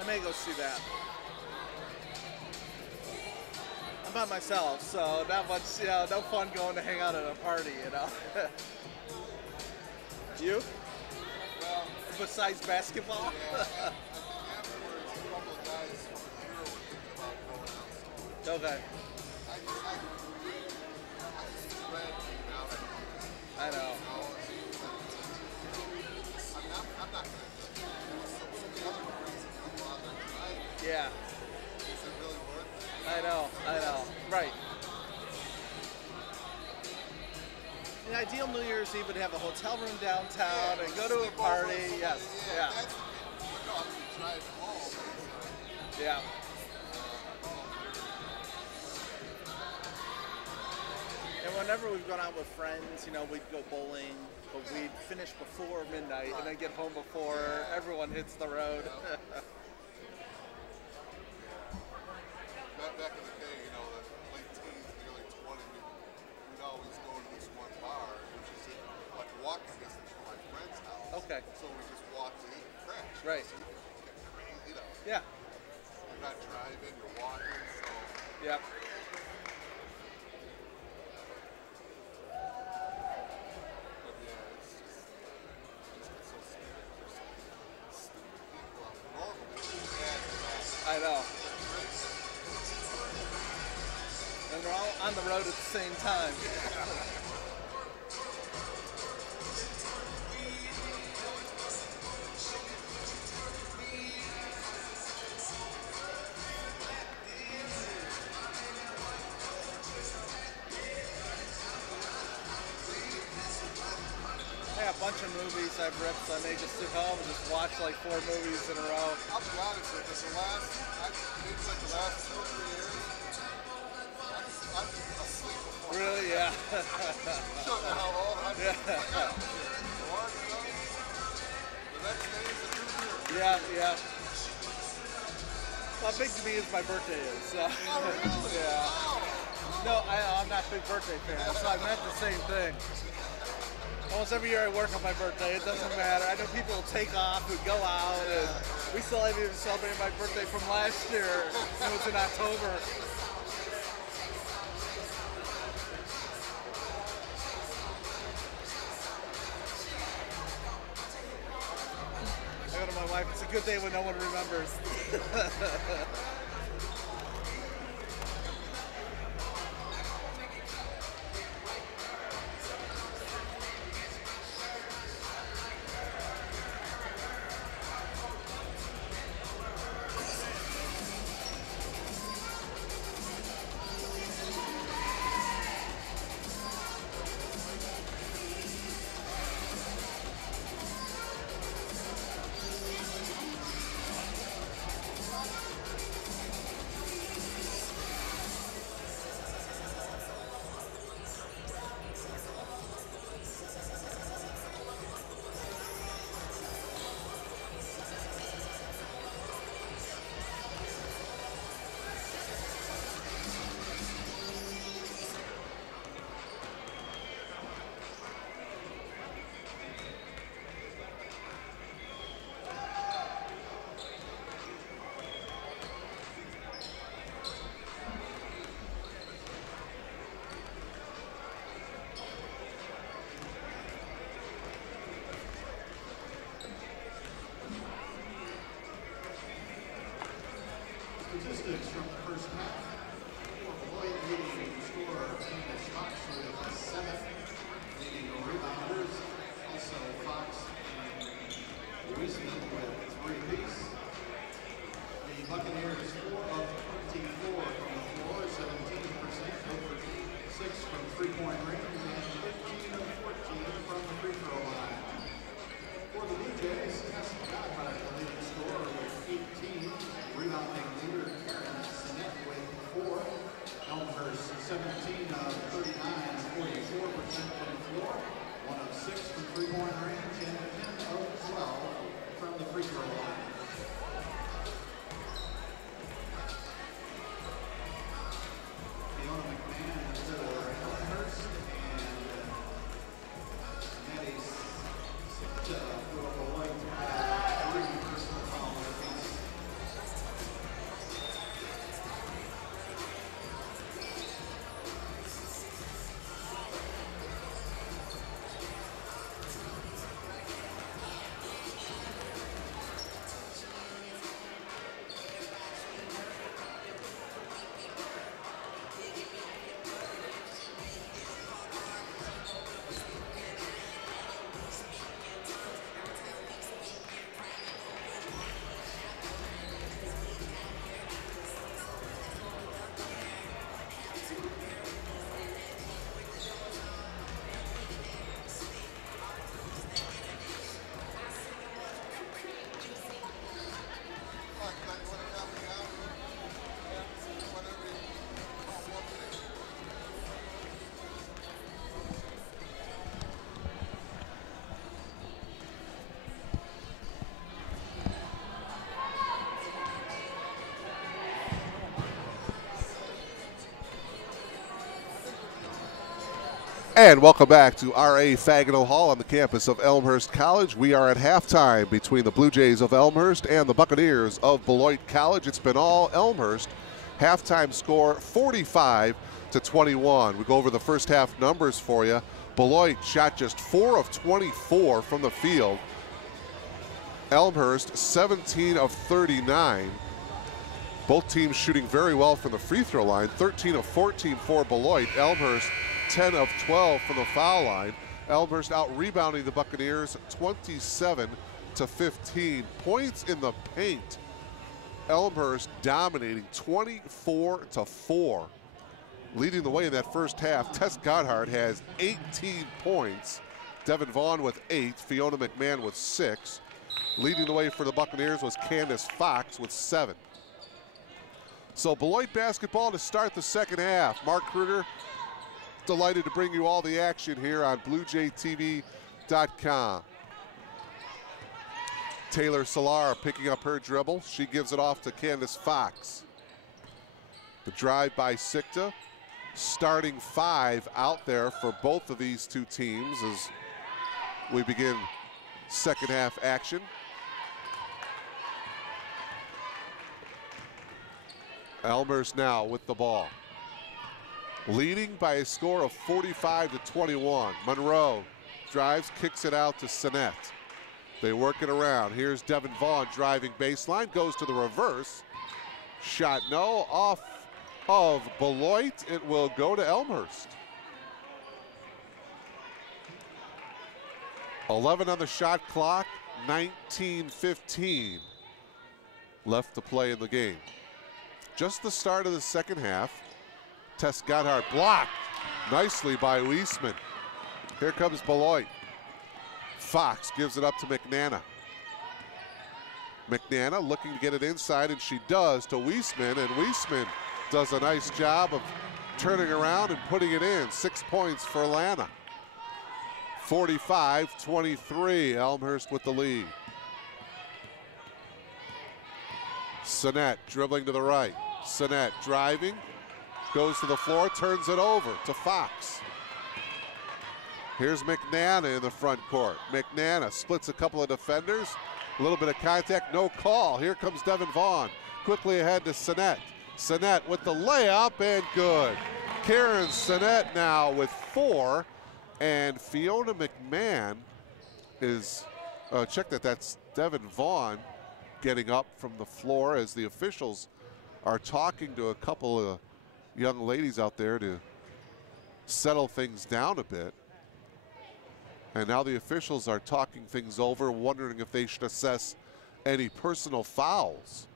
I may go see that. I'm by myself, so not much, no fun going to hang out at a party, You? Well, Besides basketball? afterwards, a couple of guys from here were thinking about going out. Okay, I just dread being out. I know. I'm not going to. So many other crazy people out there tonight. Yeah, Is it really worth it? I know. Right. The ideal New Year's Eve would have a hotel room downtown and go to a Sleep over party. somebody, Yes, yeah, That's, but no, I'm going to drive home. yeah. And whenever we've gone out with friends, we'd go bowling, but we'd finish before midnight and then get home before everyone hits the road. Back in the day, the late teens, the early 20s, we'd always go to this one bar, which is like walking distance from my friend's house. Okay. So we just walked to eat and crash. Right. So you get crazy, Yeah. You're not driving, you're walking, so. Yep. But yeah, it's just, I just get so scared. There's so many stupid people out there. Normally, I know. And we're all on the road at the same time. I got a bunch of movies I've ripped, so I may just sit home and just watch like 4 movies in a row. I'll be honest with you, maybe like the last 2 or 3 years, I'm asleep before. Really? Yeah. Show you how old I'm. Yeah. The next day is a new year. Yeah. Well, big to me is my birthday is. So. Oh, really? Yeah. Wow. No, I'm not a big birthday fan, so I meant the same thing. Almost every year I work on my birthday, it doesn't matter. I know people will take off and go out, and we still haven't even celebrated my birthday from last year. It was in October. I go to my wife, it's a good day when no one remembers. And welcome back to R.A. Fagnall Hall on the campus of Elmhurst College. We are at halftime between the Blue Jays of Elmhurst and the Buccaneers of Beloit College. It's been all Elmhurst. Halftime score 45-21. We go over the first half numbers for you. Beloit shot just 4 of 24 from the field. Elmhurst 17 of 39. Both teams shooting very well from the free throw line. 13 of 14 for Beloit. Elmhurst 10 of 12 from the foul line. Elmhurst out rebounding the Buccaneers 27-15. Points in the paint. Elmhurst dominating 24-4. Leading the way in that first half, Tess Gotthard has 18 points. Devin Vaughn with 8, Fiona McMahon with 6. Leading the way for the Buccaneers was Candace Fox with 7. So Beloit basketball to start the second half. Mark Kruger, delighted to bring you all the action here on BlueJayTV.com. Taylor Solar picking up her dribble. She gives it off to Candace Fox. The drive by Sikta. Starting 5 out there for both of these two teams as we begin second half action. Elmhurst now with the ball. Leading by a score of 45-21. Monroe drives, kicks it out to Sinet. They work it around. Here's Devin Vaughn driving baseline, goes to the reverse. Shot no, off of Beloit. It will go to Elmhurst. 11 on the shot clock, 19-15 left to play in the game. Just the start of the second half. Tess Gotthard blocked nicely by Weisman. Here comes Beloit. Fox gives it up to McNana. McNana looking to get it inside, and she does to Weisman, and Weisman does a nice job of turning around and putting it in. 6 points for Lana. 45-23, Elmhurst with the lead. Sinet dribbling to the right. Sinet driving, goes to the floor, turns it over to Fox. Here's McNana in the front court. McNana splits a couple of defenders. A little bit of contact, no call. Here comes Devin Vaughn. Quickly ahead to Sinet. Sinet with the layup and good. Karen Sinet now with 4. And Fiona McMahon is, check that, that's Devin Vaughn getting up from the floor as the officials are talking to a couple of young ladies out there to settle things down a bit. And now the officials are talking things over, wondering if they should assess any personal fouls.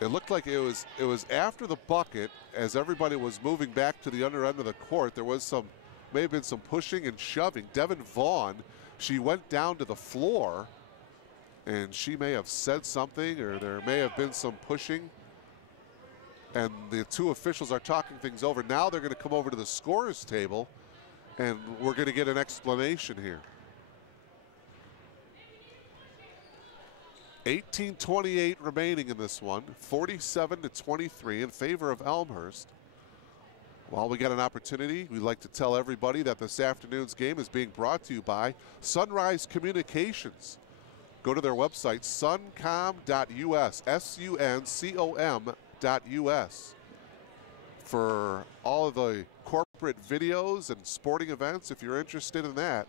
It looked like it was after the bucket, as everybody was moving back to the under end of the court. There was some, may have been some pushing and shoving. Devin Vaughn, she went down to the floor, and she may have said something, or there may have been some pushing. And the two officials are talking things over. Now they're going to come over to the scorer's table, and we're going to get an explanation here. 18:28 remaining in this one, 47-23 in favor of Elmhurst. While we get an opportunity, we'd like to tell everybody that this afternoon's game is being brought to you by Sunrise Communications. Go to their website, suncom.us, suncom.us, for all of the corporate videos and sporting events if you're interested in that.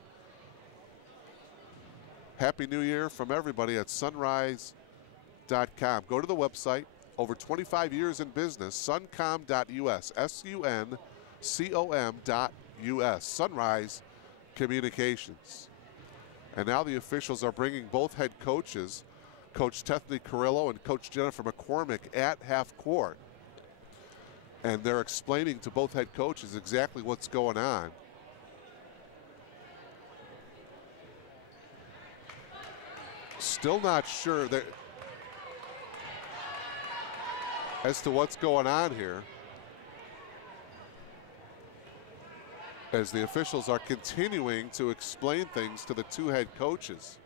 Happy New Year from everybody at sunrise.com. Go to the website. Over 25 years in business, suncom.us, suncom.us, Sunrise Communications. And now the officials are bringing both head coaches, Coach Tethany Carrillo and Coach Jennifer McCormick, at half court. And they're explaining to both head coaches exactly what's going on. Still not sure as to what's going on here, as the officials are continuing to explain things to the two head coaches.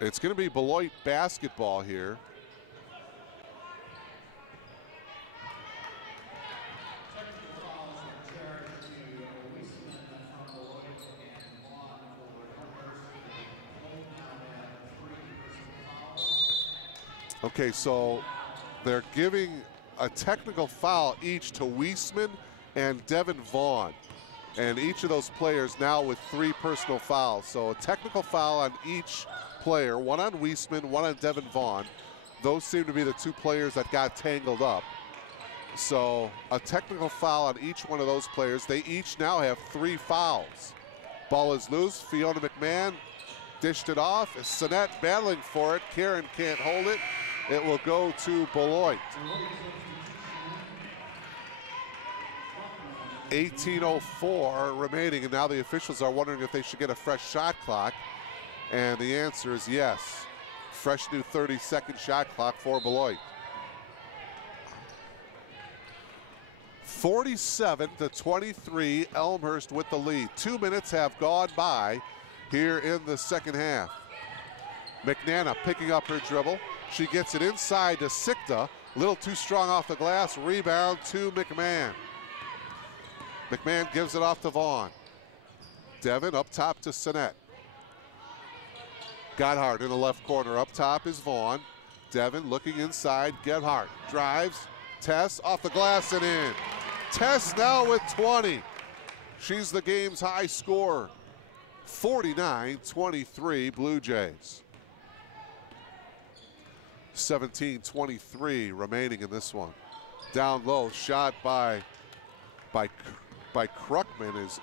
It's going to be Beloit basketball here. Okay, so they're giving a technical foul each to Weisman and Devin Vaughn. And each of those players now with 3 personal fouls. So a technical foul on each player, one on Weisman, one on Devin Vaughn. Those seem to be the 2 players that got tangled up. So a technical foul on each one of those players. They each now have 3 fouls. Ball is loose. Fiona McMahon dished it off. Sinet battling for it. Karen can't hold it. It will go to Beloit. 18:04 remaining, and now the officials are wondering if they should get a fresh shot clock. And the answer is yes. Fresh new 30-second shot clock for Beloit. 47-23, Elmhurst with the lead. 2 minutes have gone by here in the second half. McNana picking up her dribble. She gets it inside to Sikta. A little too strong off the glass. Rebound to McMahon. McMahon gives it off to Vaughn. Devin up top to Sinet. Gotthard in the left corner. Up top is Vaughn. Devin looking inside. Gebhardt drives. Tess off the glass and in. Tess now with 20. She's the game's high scorer. 49-23 Blue Jays. 17-23 remaining in this one. Down low, shot by Kruckman is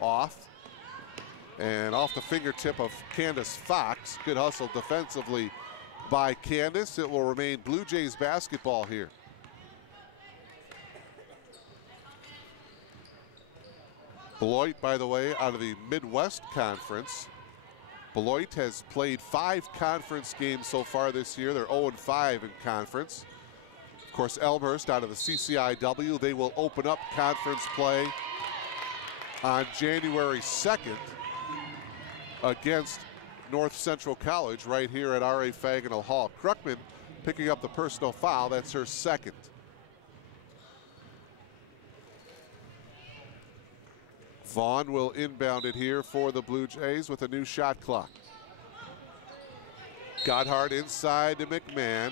off. And off the fingertip of Candace Fox. Good hustle defensively by Candace. It will remain Blue Jays basketball here. Beloit, by the way, out of the Midwest Conference. Beloit has played 5 conference games so far this year. They're 0-5 in conference. Of course, Elmhurst out of the CCIW. They will open up conference play on January 2nd against North Central College right here at R.A. Fagenal Hall. Kruckman picking up the personal foul. That's her second. Vaughn will inbound it here for the Blue Jays with a new shot clock. Gotthard inside to McMahon.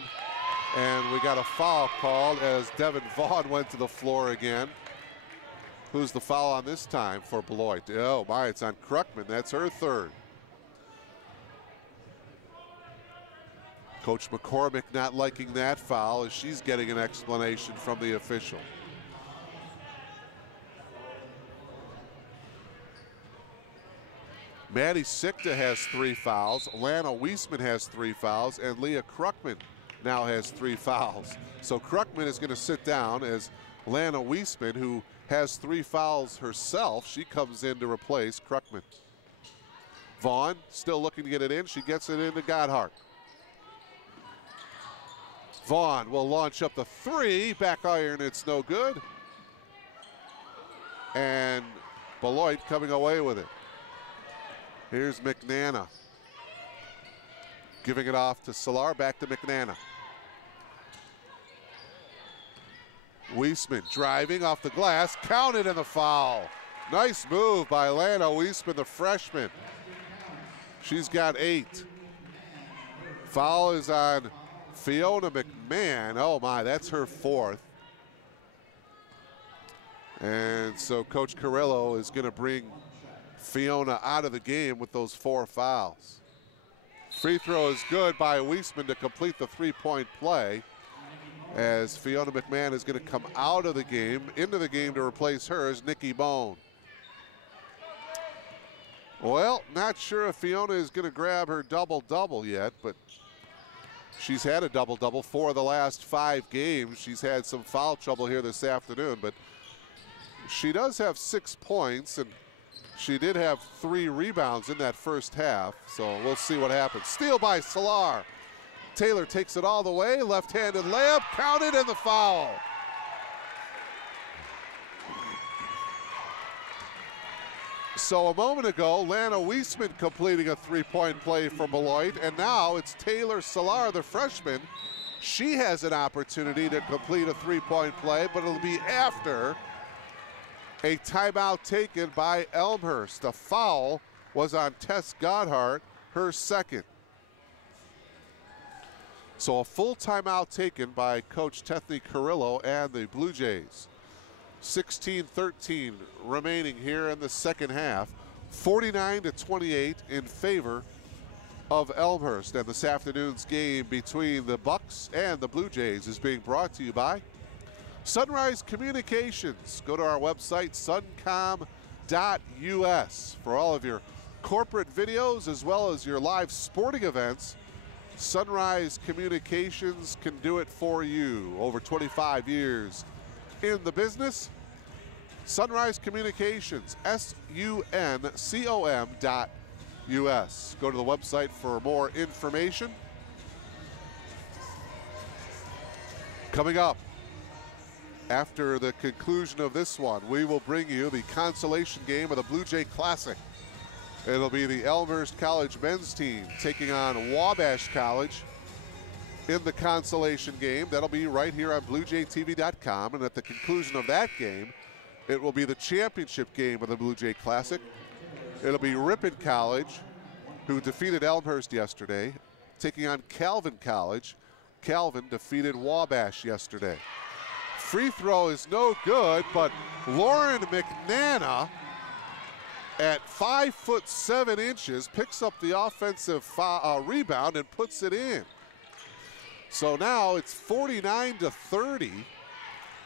And we got a foul called as Devin Vaughn went to the floor again. Who's the foul on this time for Beloit? Oh my, it's on Kruckman. That's her third. Coach McCormick not liking that foul as she's getting an explanation from the official. Maddie Sikta has 3 fouls, Lana Weisman has 3 fouls, and Leah Kruckman now has 3 fouls. So Kruckman is going to sit down as Lana Weisman, who has 3 fouls herself. She comes in to replace Kruckman. Vaughn still looking to get it in. She gets it into Gotthard. Vaughn will launch up the 3. Back iron, it's no good. And Beloit coming away with it. Here's McNana. Giving it off to Solar, back to McNana. Weisman driving off the glass, counted in the foul. Nice move by Lana Weisman, the freshman. She's got 8. Foul is on Fiona McMahon. Oh my, that's her 4th. And so Coach Carrillo is going to bring Fiona out of the game with those 4 fouls. Free throw is good by Weisman to complete the 3-point play, as Fiona McMahon is going to come out of the game, into the game to replace her as Nikki Bone. Well, not sure if Fiona is going to grab her double-double yet, but she's had a double-double 4 of the last 5 games. She's had some foul trouble here this afternoon, but she does have 6 points, and she did have 3 rebounds in that first half, so we'll see what happens. Steal by Solar. Taylor takes it all the way, left-handed layup, counted, and the foul. So a moment ago, Lana Weisman completing a three-point play for Beloit, and now it's Taylor Salar, the freshman. She has an opportunity to complete a three-point play, but it'll be after a timeout taken by Elmhurst. The foul was on Tess Godhart, her second. So a full timeout taken by Coach Tethny Carrillo and the Blue Jays. 16-13 remaining here in the second half. 49-28 in favor of Elmhurst. And this afternoon's game between the Bucks and the Blue Jays is being brought to you by Sunrise Communications. Go to our website, suncom.us, for all of your corporate videos as well as your live sporting events. Sunrise Communications can do it for you. Over 25 years in the business. Sunrise Communications, suncom.us. Go to the website for more information. Coming up, after the conclusion of this one, we will bring you the consolation game of the Blue Jay Classic. It'll be the Elmhurst College men's team taking on Wabash College in the consolation game. That'll be right here on BlueJayTV.com. And at the conclusion of that game, it will be the championship game of the Blue Jay Classic. It'll be Ripon College, who defeated Elmhurst yesterday, taking on Calvin College. Calvin defeated Wabash yesterday. Free throw is no good, but Lauren McNana, at 5'7", picks up the offensive rebound and puts it in. So now it's 49-30.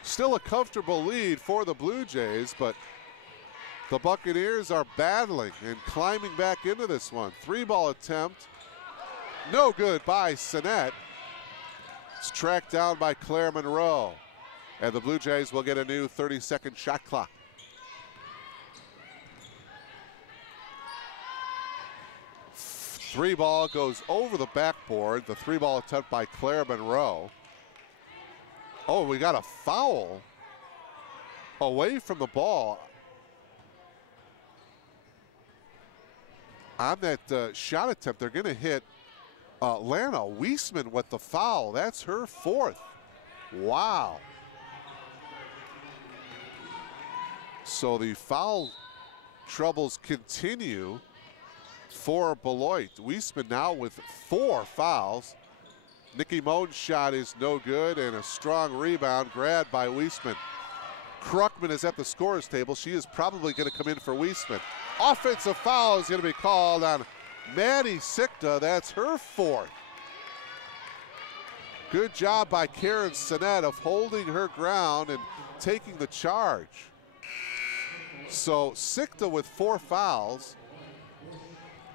Still a comfortable lead for the Blue Jays, but the Buccaneers are battling and climbing back into this one. Three-ball attempt, no good by Sinet. It's tracked down by Claire Monroe. And the Blue Jays will get a new 30-second shot clock. Three ball goes over the backboard. The three ball attempt by Claire Monroe. Oh, we got a foul away from the ball. On that shot attempt, they're going to hit Lana Weisman with the foul. That's her fourth. Wow. So the foul troubles continue for Beloit. Weisman now with 4 fouls. Nikki Moan's shot is no good, and a strong rebound grabbed by Weisman. Kruckman is at the scorer's table. She is probably going to come in for Weisman. Offensive foul is going to be called on Maddie Sikta. That's her 4th. Good job by Karen Sinet of holding her ground and taking the charge. So Sikta with 4 fouls.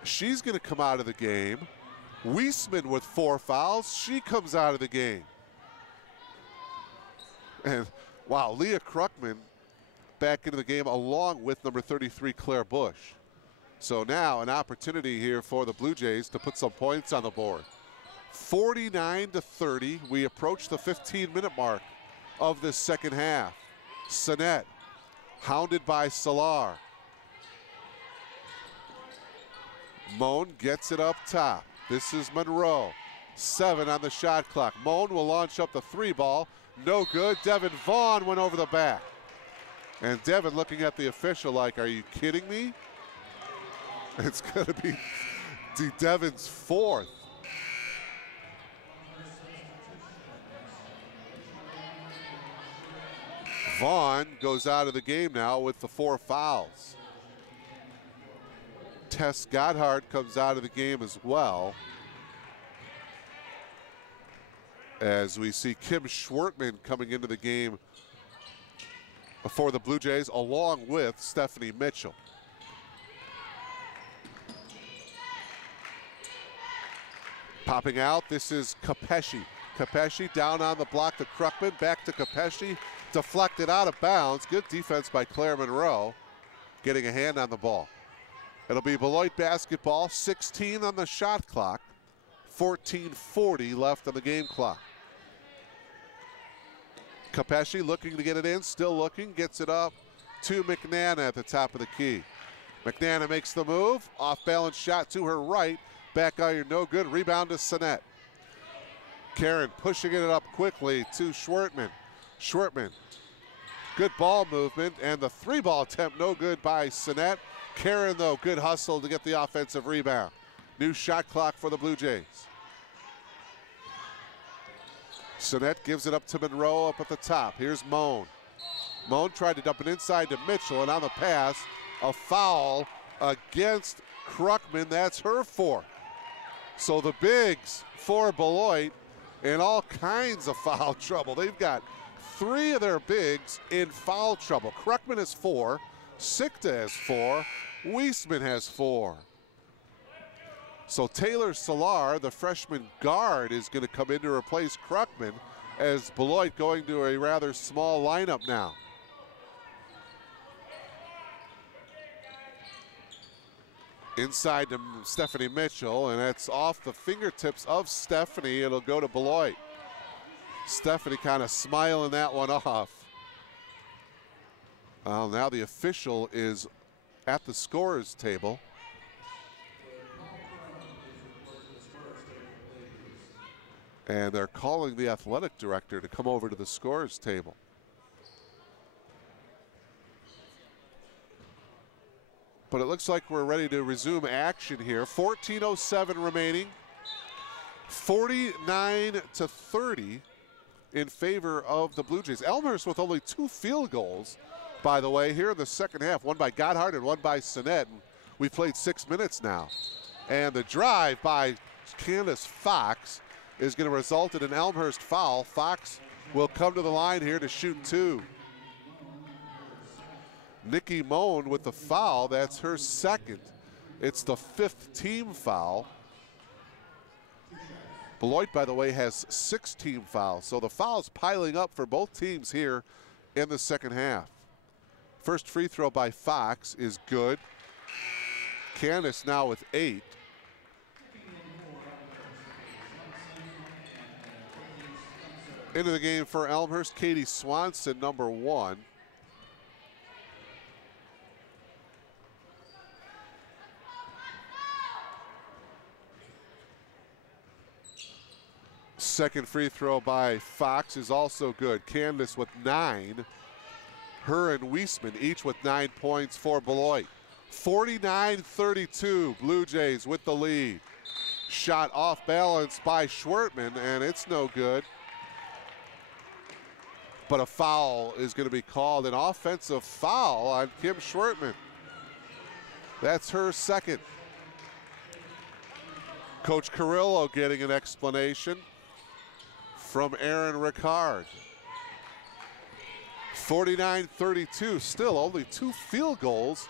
She's going to come out of the game. Weisman with 4 fouls. She comes out of the game. And wow, Leah Kruckman back into the game along with number 33, Claire Bush. So now an opportunity here for the Blue Jays to put some points on the board. 49-30. We approach the 15-minute mark of this second half. Sinet hounded by Salar. Moan gets it up top. This is Monroe. 7 on the shot clock. Moan will launch up the 3 ball. No good. Devin Vaughn went over the back. And Devin looking at the official like, are you kidding me? It's going to be Devin's 4th. Vaughn goes out of the game now with the 4 fouls. Tess Godhart comes out of the game as well. As we see Kim Schwartman coming into the game for the Blue Jays along with Stephanie Mitchell. Popping out, this is Kapeshi. Kapeshi down on the block to Kruckman, back to Kapeshi, deflected out of bounds. Good defense by Claire Monroe, getting a hand on the ball. It'll be Beloit basketball, 16 on the shot clock, 14:40 left on the game clock. Kapeshi looking to get it in, still looking, gets it up to McNana at the top of the key. McNana makes the move. Off-balance shot to her right. Back iron, no good. Rebound to Sinet. Karen pushing it up quickly to Schwertman. Schwertman, good ball movement, and the three-ball attempt no good by Sinet. Karen, though, good hustle to get the offensive rebound. New shot clock for the Blue Jays. Sinet gives it up to Monroe up at the top. Here's Moan. Moan tried to dump it inside to Mitchell, and on the pass, a foul against Kruckman. That's her fourth. So the bigs for Beloit in all kinds of foul trouble. They've got three of their bigs in foul trouble. Kruckman has 4, Sikta has 4, Weisman has 4. So Taylor Solar, the freshman guard, is going to come in to replace Kruckman as Beloit going to a rather small lineup now. Inside to Stephanie Mitchell, and that's off the fingertips of Stephanie. It'll go to Beloit. Stephanie kind of smiling that one off. Well, now the official is at the scorer's table. And they're calling the athletic director to come over to the scorer's table. But it looks like we're ready to resume action here. 14:07 remaining. 49-30 in favor of the Blue Jays. Elmhurst with only 2 field goals, by the way, here in the second half. One by Gotthard and one by Sinet. We've played 6 minutes now. And the drive by Candace Fox is going to result in an Elmhurst foul. Fox will come to the line here to shoot 2. Nikki Moan with the foul. That's her second. It's the 5th team foul. Beloit, by the way, has 6 team fouls. So the fouls piling up for both teams here in the second half. First free throw by Fox is good. Candace now with 8. Into the game for Elmhurst, Katie Swanson, number 1. Second free throw by Fox is also good. Candace with 9. Her and Weisman each with 9 points for Beloit. 49-32, Blue Jays with the lead. Shot off balance by Schwertman, and it's no good. But a foul is going to be called, an offensive foul on Kim Schwertman. That's her second. Coach Carrillo getting an explanation from Aaron Ricard. 49-32, still only 2 field goals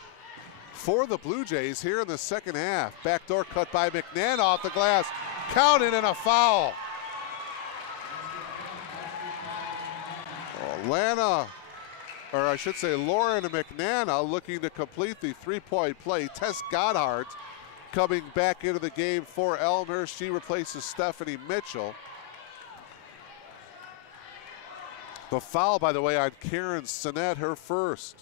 for the Blue Jays here in the second half. Backdoor cut by McNana off the glass, counted and a foul. Lauren McNana looking to complete the 3-point play. Tess Gotthard coming back into the game for Elmhurst. She replaces Stephanie Mitchell. The foul, by the way, on Karen Sinet, her first.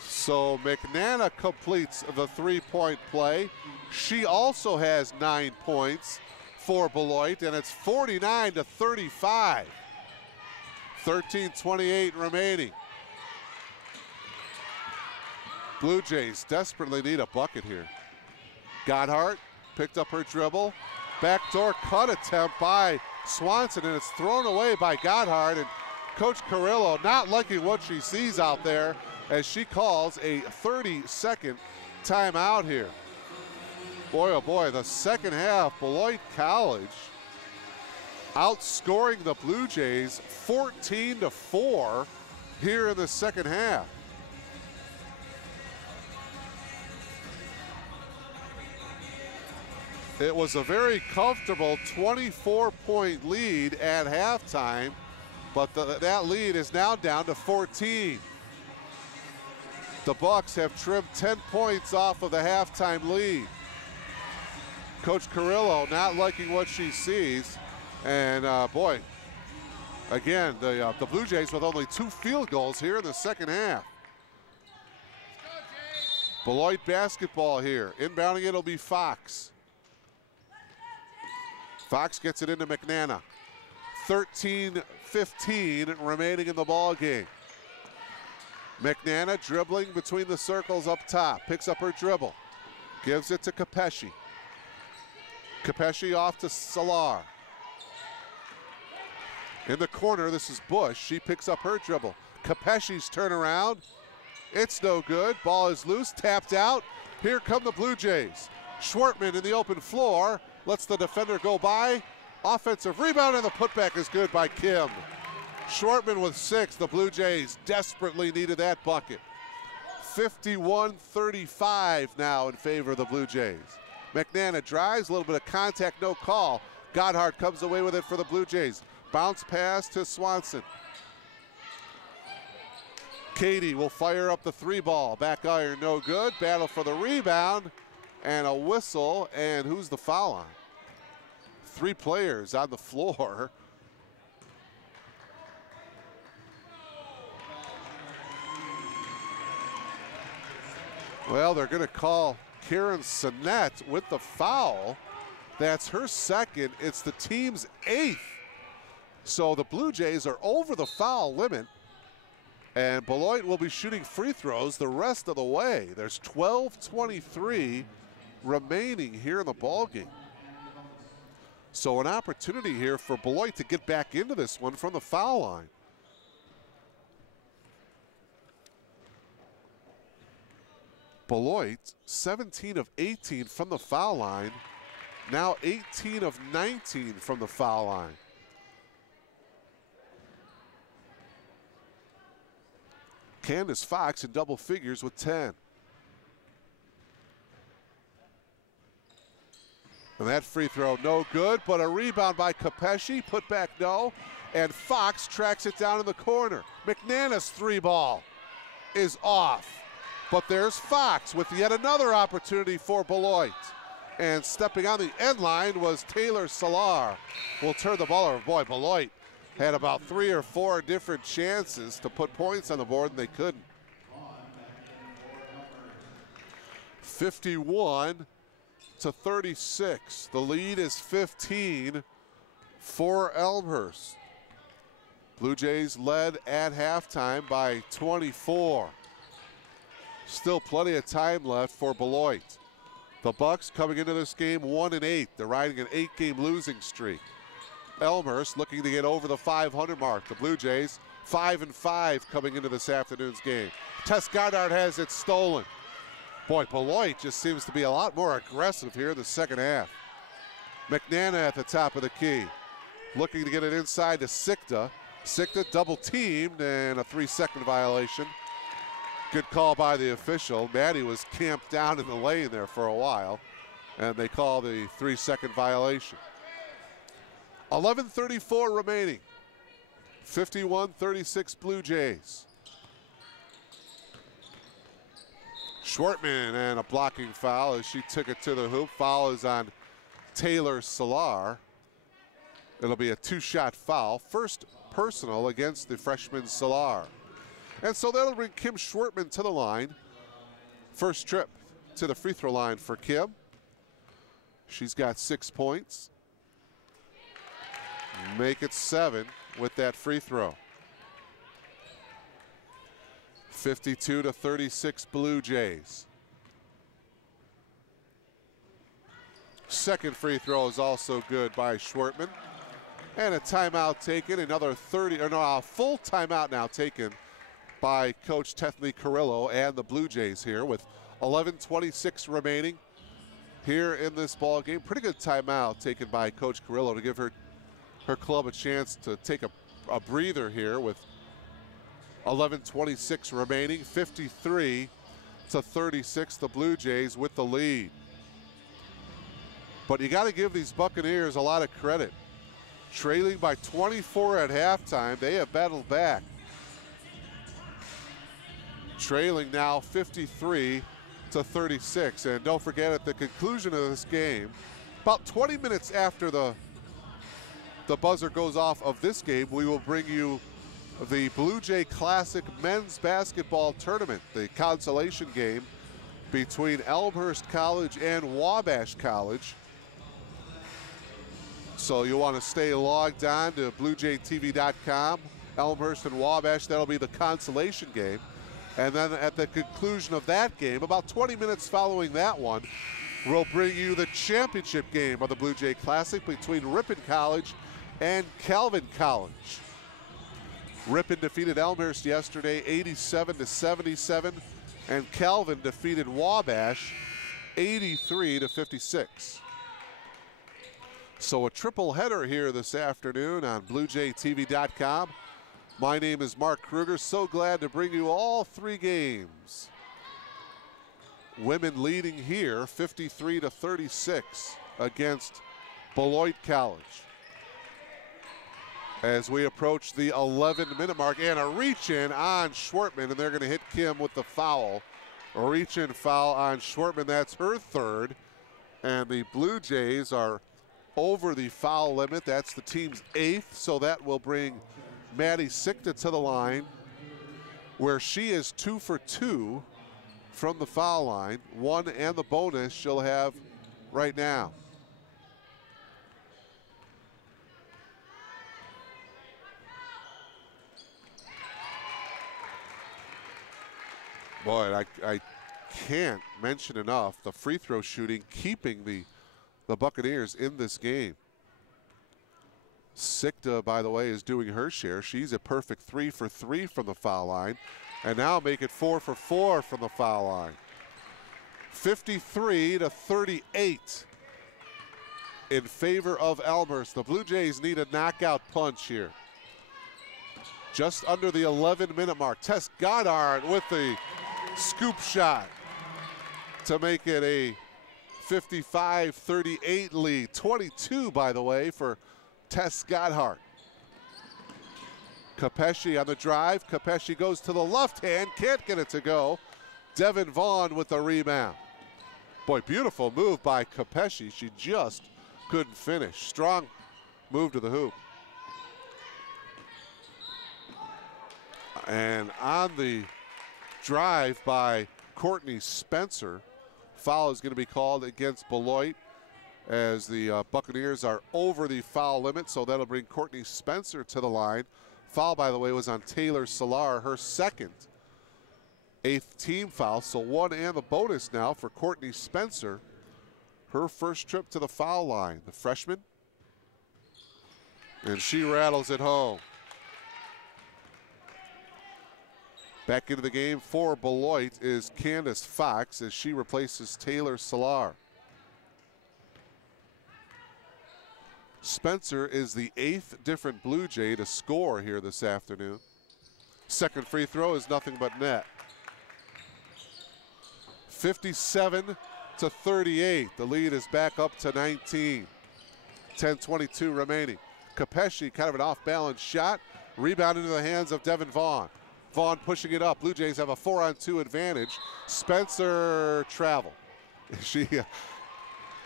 So McNana completes the 3-point play. She also has 9 points for Beloit, and it's 49-35. 13:28 remaining. Blue Jays desperately need a bucket here. Gotthard picked up her dribble. Backdoor cut attempt by Swanson, and it's thrown away by Gotthard. And Coach Carrillo not liking what she sees out there as she calls a 30-second timeout here. Boy, oh boy, the second half, Beloit College outscoring the Blue Jays 14-4 here in the second half. It was a very comfortable 24-point lead at halftime, but that lead is now down to 14. The Bucks have trimmed 10 points off of the halftime lead. Coach Carrillo not liking what she sees, and boy, Again, the Blue Jays with only 2 field goals here in the second half. Beloit basketball here. Inbounding it'll be Fox. Fox gets it into McNana. 13-15 remaining in the ball game. McNana dribbling between the circles up top. Picks up her dribble. Gives it to Capesci. Capesci off to Salar. In the corner, this is Bush. She picks up her dribble. Capesci's turnaround. It's no good. Ball is loose, tapped out. Here come the Blue Jays. Schwartman in the open floor. Lets the defender go by. Offensive rebound, and the putback is good by Kim. Schwartman with 6. The Blue Jays desperately needed that bucket. 51-35 now in favor of the Blue Jays. McNana drives, a little bit of contact, no call. Godhart comes away with it for the Blue Jays. Bounce pass to Swanson. Katie will fire up the 3 ball. Back iron, no good. Battle for the rebound and a whistle. And who's the foul on? 3 players on the floor. Well, they're going to call Karen Sinnett with the foul. That's her second. It's the team's 8th. So the Blue Jays are over the foul limit. And Beloit will be shooting free throws the rest of the way. There's 12:23 remaining here in the ballgame. So an opportunity here for Beloit to get back into this one from the foul line. Beloit, 17 of 18 from the foul line. Now 18 of 19 from the foul line. Candace Fox in double figures with 10. And that free throw no good, but a rebound by Capesci, put back no, and Fox tracks it down in the corner. McNana's 3 ball is off, but there's Fox with yet another opportunity for Beloit. And stepping on the end line was Taylor Salar. Will turn the ball over. Boy, Beloit had about 3 or 4 different chances to put points on the board, and they couldn't. 51-36. The lead is 15 for Elmhurst. Blue Jays led at halftime by 24. Still plenty of time left for Beloit. The Bucks coming into this game 1-8. They're riding an 8-game losing streak. Elmhurst looking to get over the 500 mark. The Blue Jays 5-5 coming into this afternoon's game. Tess Goddard has it stolen. Boy, Beloit just seems to be a lot more aggressive here in the second half. McNana at the top of the key. Looking to get it inside to Sikta. Sikta double teamed and a 3-second violation. Good call by the official. Maddie was camped down in the lane there for a while, and they call the 3-second violation. 11:34 remaining. 51-36 Blue Jays. Schwartman and a blocking foul as she took it to the hoop. Foul is on Taylor Salar. It'll be a 2-shot foul. First personal against the freshman Salar. And so that'll bring Kim Schwartman to the line. First trip to the free throw line for Kim. She's got 6 points. Make it 7 with that free throw. 52-36 Blue Jays. Second free throw is also good by Schwartman. And a timeout taken, a full timeout now taken by Coach Tethany Carrillo and the Blue Jays here with 11:26 remaining here in this ball game. Pretty good timeout taken by Coach Carrillo to give her club a chance to take a breather here with 11:26 remaining. 53-36, the Blue Jays with the lead. But you got to give these Buccaneers a lot of credit. Trailing by 24 at halftime, they have battled back. Trailing now 53-36. And don't forget, at the conclusion of this game, about 20 minutes after the the buzzer goes off of this game, we will bring you the Blue Jay Classic Men's Basketball Tournament, the consolation game between Elmhurst College and Wabash College. So you want to stay logged on to BlueJayTV.com, Elmhurst and Wabash. That'll be the consolation game. And then at the conclusion of that game, about 20 minutes following that one, we'll bring you the championship game of the Blue Jay Classic between Ripon College and Calvin College. Ripon defeated Elmhurst yesterday 87-77, and Calvin defeated Wabash 83-56. So a triple header here this afternoon on BlueJayTV.com. My name is Mark Kruger. So glad to bring you all three games. Women leading here 53-36 against Beloit College. As we approach the 11-minute mark, and a reach-in on Schwartman, and they're going to hit Kim with the foul. A reach-in foul on Schwartman, that's her third. And the Blue Jays are over the foul limit. That's the team's 8th, so that will bring Maddie Sikta to the line, where she is 2 for 2 from the foul line. 1 and the bonus she'll have right now. Boy, I can't mention enough the free throw shooting keeping the Buccaneers in this game. Sikta, by the way, is doing her share. She's a perfect 3 for 3 from the foul line, and now make it 4 for 4 from the foul line. 53-38 in favor of Elmhurst. The Blue Jays need a knockout punch here. Just under the 11-minute mark. Tess Goddard with the scoop shot to make it a 55-38 lead. 22, by the way, for Tess Goddard. Kapeshi on the drive. Kapeshi goes to the left hand, can't get it to go. Devin Vaughn with the rebound. Boy, beautiful move by Kapeshi. She just couldn't finish. Strong move to the hoop. And on the drive by Courtney Spencer, foul is going to be called against Beloit as the Buccaneers are over the foul limit, so that'll bring Courtney Spencer to the line. Foul, by the way, was on Taylor Salar, her second 8th team foul, so 1 and the bonus now for Courtney Spencer. Her first trip to the foul line, the freshman, and she rattles it home. Back into the game for Beloit is Candace Fox as she replaces Taylor Salar. Spencer is the 8th different Blue Jay to score here this afternoon. Second free throw is nothing but net. 57-38. The lead is back up to 19. 10:22 remaining. Kapeshi, kind of an off-balance shot. Rebound into the hands of Devin Vaughn. Vaughn pushing it up. Blue Jays have a 4-on-2 advantage. Spencer travel.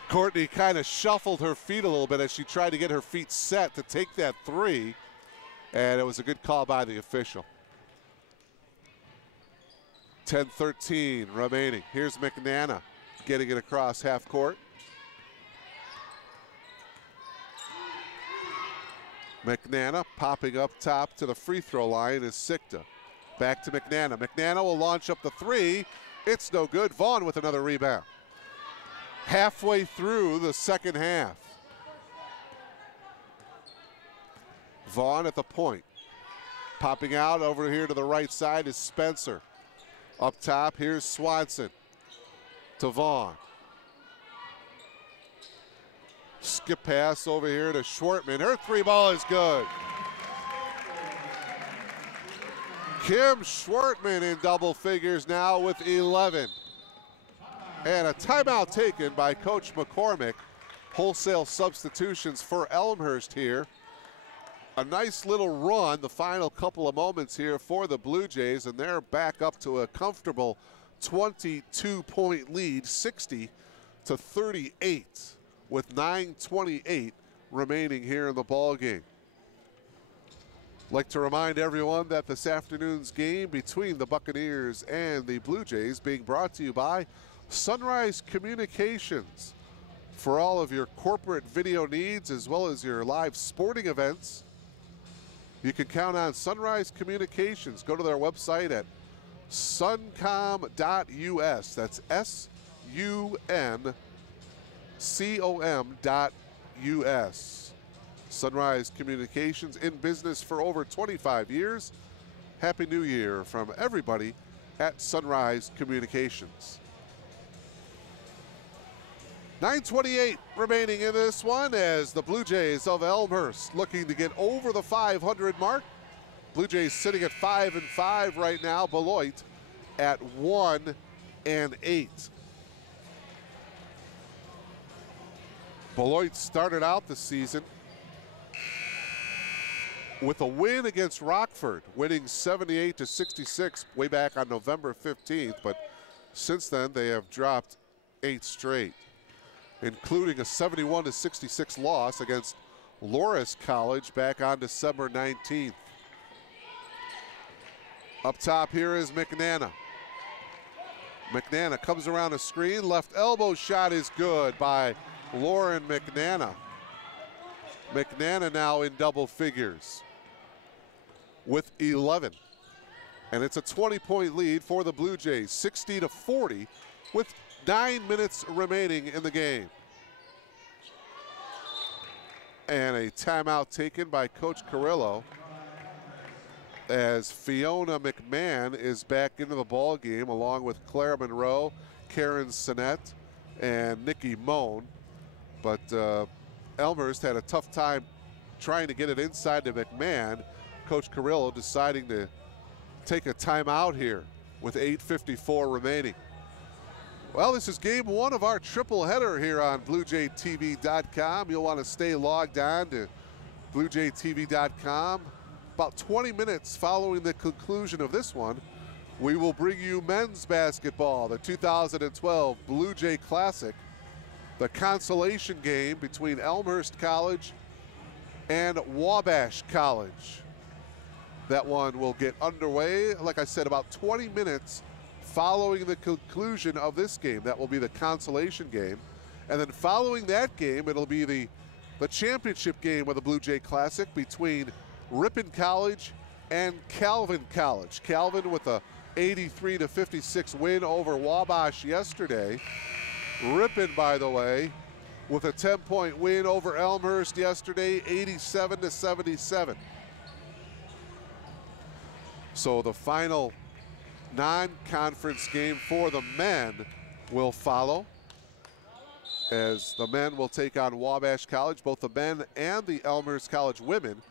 Courtney kind of shuffled her feet a little bit as she tried to get her feet set to take that three, and it was a good call by the official. 10:13 remaining. Here's McNana getting it across half court. McNana popping up top to the free throw line is Sikta. Back to McNana. McNana will launch up the three. It's no good. Vaughn with another rebound. Halfway through the second half. Vaughn at the point. Popping out over here to the right side is Spencer. Up top, here's Swanson to Vaughn. Skip pass over here to Schwartman. Her three ball is good. Kim Schwartman in double figures now with 11. And a timeout taken by Coach McCormick. Wholesale substitutions for Elmhurst here. A nice little run, the final couple of moments here for the Blue Jays, and they're back up to a comfortable 22-point lead, 60-38, with 9:28 remaining here in the ball game. Like to remind everyone that this afternoon's game between the Buccaneers and the Blue Jays being brought to you by Sunrise Communications. For all of your corporate video needs as well as your live sporting events, you can count on Sunrise Communications. Go to their website at suncom.us. That's suncom.us. Sunrise Communications, in business for over 25 years. Happy New Year from everybody at Sunrise Communications. 9:28 remaining in this one as the Blue Jays of Elmhurst looking to get over the 500 mark. Blue Jays sitting at 5-5 right now. Beloit at 1-8. Beloit started out the season with a win against Rockford, winning 78-66 way back on November 15th, but since then they have dropped 8 straight, including a 71-66 loss against Loras College back on December 19th. Up top here is McNana. McNana comes around the screen. Left elbow shot is good by Lauren McNana. McNana now in double figures with 11. And it's a 20-point lead for the Blue Jays, 60-40 with 9 minutes remaining in the game. And a timeout taken by Coach Carrillo as Fiona McMahon is back into the ball game along with Claire Monroe, Karen Sinnett, and Nikki Moan. But Elmhurst had a tough time trying to get it inside to McMahon. Coach Carrillo deciding to take a timeout here with 8:54 remaining. Well, this is game one of our triple header here on BlueJayTV.com. You'll want to stay logged on to BlueJayTV.com. About 20 minutes following the conclusion of this one, we will bring you men's basketball, the 2012 Blue Jay Classic, the consolation game between Elmhurst College and Wabash College. That one will get underway, like I said, about 20 minutes following the conclusion of this game. That will be the consolation game. And then following that game, it'll be the championship game of the Blue Jay Classic between Ripon College and Calvin College. Calvin with a 83-56 win over Wabash yesterday. Ripon, by the way, with a 10-point win over Elmhurst yesterday, 87-77. So the final non-conference game for the men will follow, as the men will take on Wabash College. Both the men and the Elmhurst College women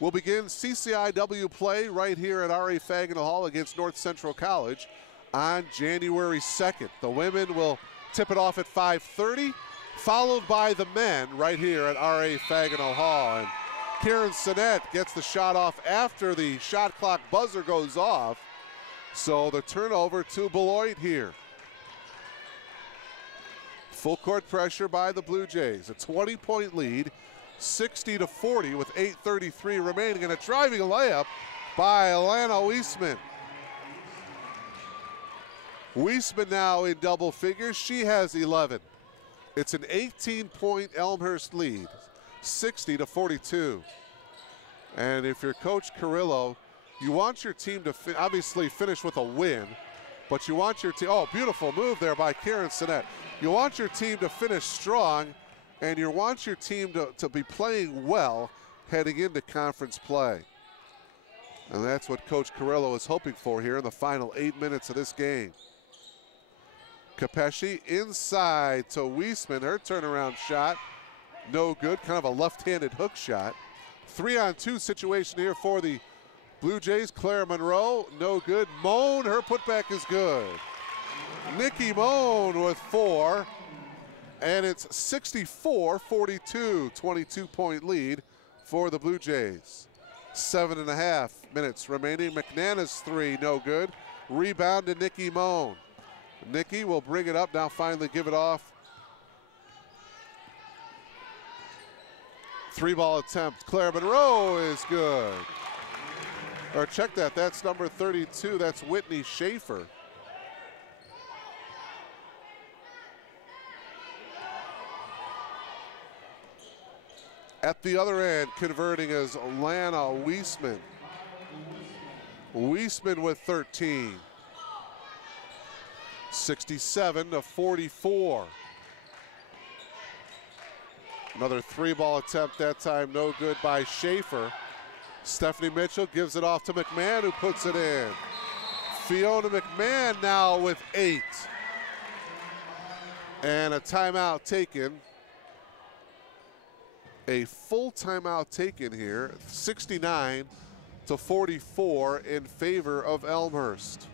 will begin CCIW play right here at R.A. Fagenal Hall against North Central College on January 2nd. The women will tip it off at 5:30, followed by the men right here at R.A. Fagenal Hall. And Karen Sinnett gets the shot off after the shot clock buzzer goes off. So the turnover to Beloit here. Full court pressure by the Blue Jays. A 20-point lead, 60-40 with 8:33 remaining, and a driving layup by Alana Weisman. Weisman now in double figures. She has 11. It's an 18-point Elmhurst lead, 60-42. And if you're Coach Carrillo, you want your team to obviously finish with a win, but you want your team, oh, beautiful move there by Karen Sinnett. You want your team to finish strong, and you want your team to be playing well heading into conference play. And that's what Coach Carrillo is hoping for here in the final 8 minutes of this game. Kapeshi inside to Weisman. Her turnaround shot, no good. Kind of a left-handed hook shot. 3-on-2 situation here for the Blue Jays. Claire Monroe, no good. Moan, her putback is good. Nikki Moan with 4. And it's 64-42, 22-point lead for the Blue Jays. 7.5 minutes remaining. McNana's 3, no good. Rebound to Nikki Moan. Nikki will bring it up now, finally give it off 3-ball attempt. Claire Monroe is good. Or check that, that's number 32. That's Whitney Schaefer. At the other end, converting is Lana Weisman. Weisman with 13. 67-44. Another 3-ball attempt that time, no good by Schaefer. Stephanie Mitchell gives it off to McMahon, who puts it in. Fiona McMahon now with 8. And a timeout taken. A full timeout taken here, 69-44 in favor of Elmhurst.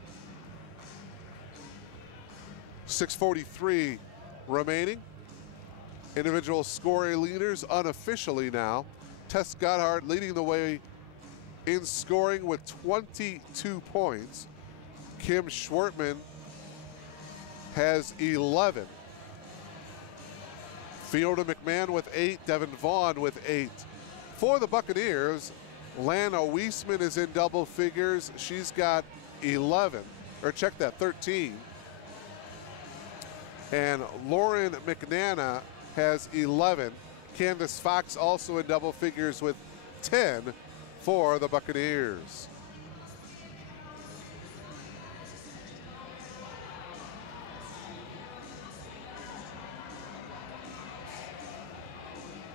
6:43 remaining. Individual scoring leaders unofficially now. Tess Gotthard leading the way in scoring with 22 points. Kim Schwartman has 11. Fiona McMahon with 8, Devin Vaughn with 8. For the Buccaneers, Lana Weisman is in double figures. She's got 11, or check that, 13. And Lauren McNana has 11. Candace Fox also in double figures with 10 for the Buccaneers.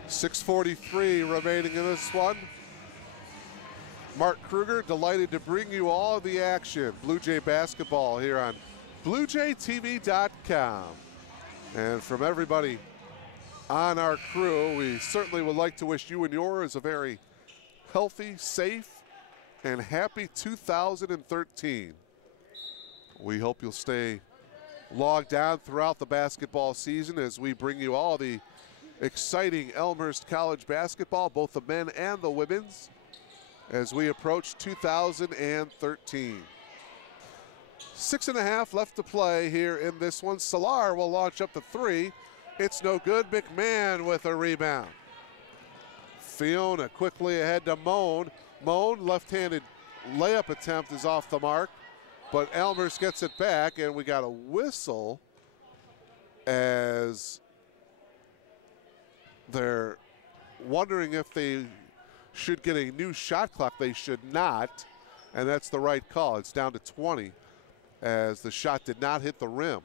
.643 remaining in this one. Mark Kruger, delighted to bring you all of the action. Blue Jay basketball here on BlueJayTV.com. And from everybody on our crew, we certainly would like to wish you and yours a very healthy, safe, and happy 2013. We hope you'll stay logged on throughout the basketball season as we bring you all the exciting Elmhurst College basketball, both the men and the women's, as we approach 2013. 6.5 left to play here in this one. Salar will launch up the 3. It's no good. McMahon with a rebound. Fiona quickly ahead to Moan. Moan, left-handed layup attempt is off the mark, but Elmhurst gets it back, and we got a whistle as they're wondering if they should get a new shot clock. They should not, and that's the right call. It's down to 20 as the shot did not hit the rim.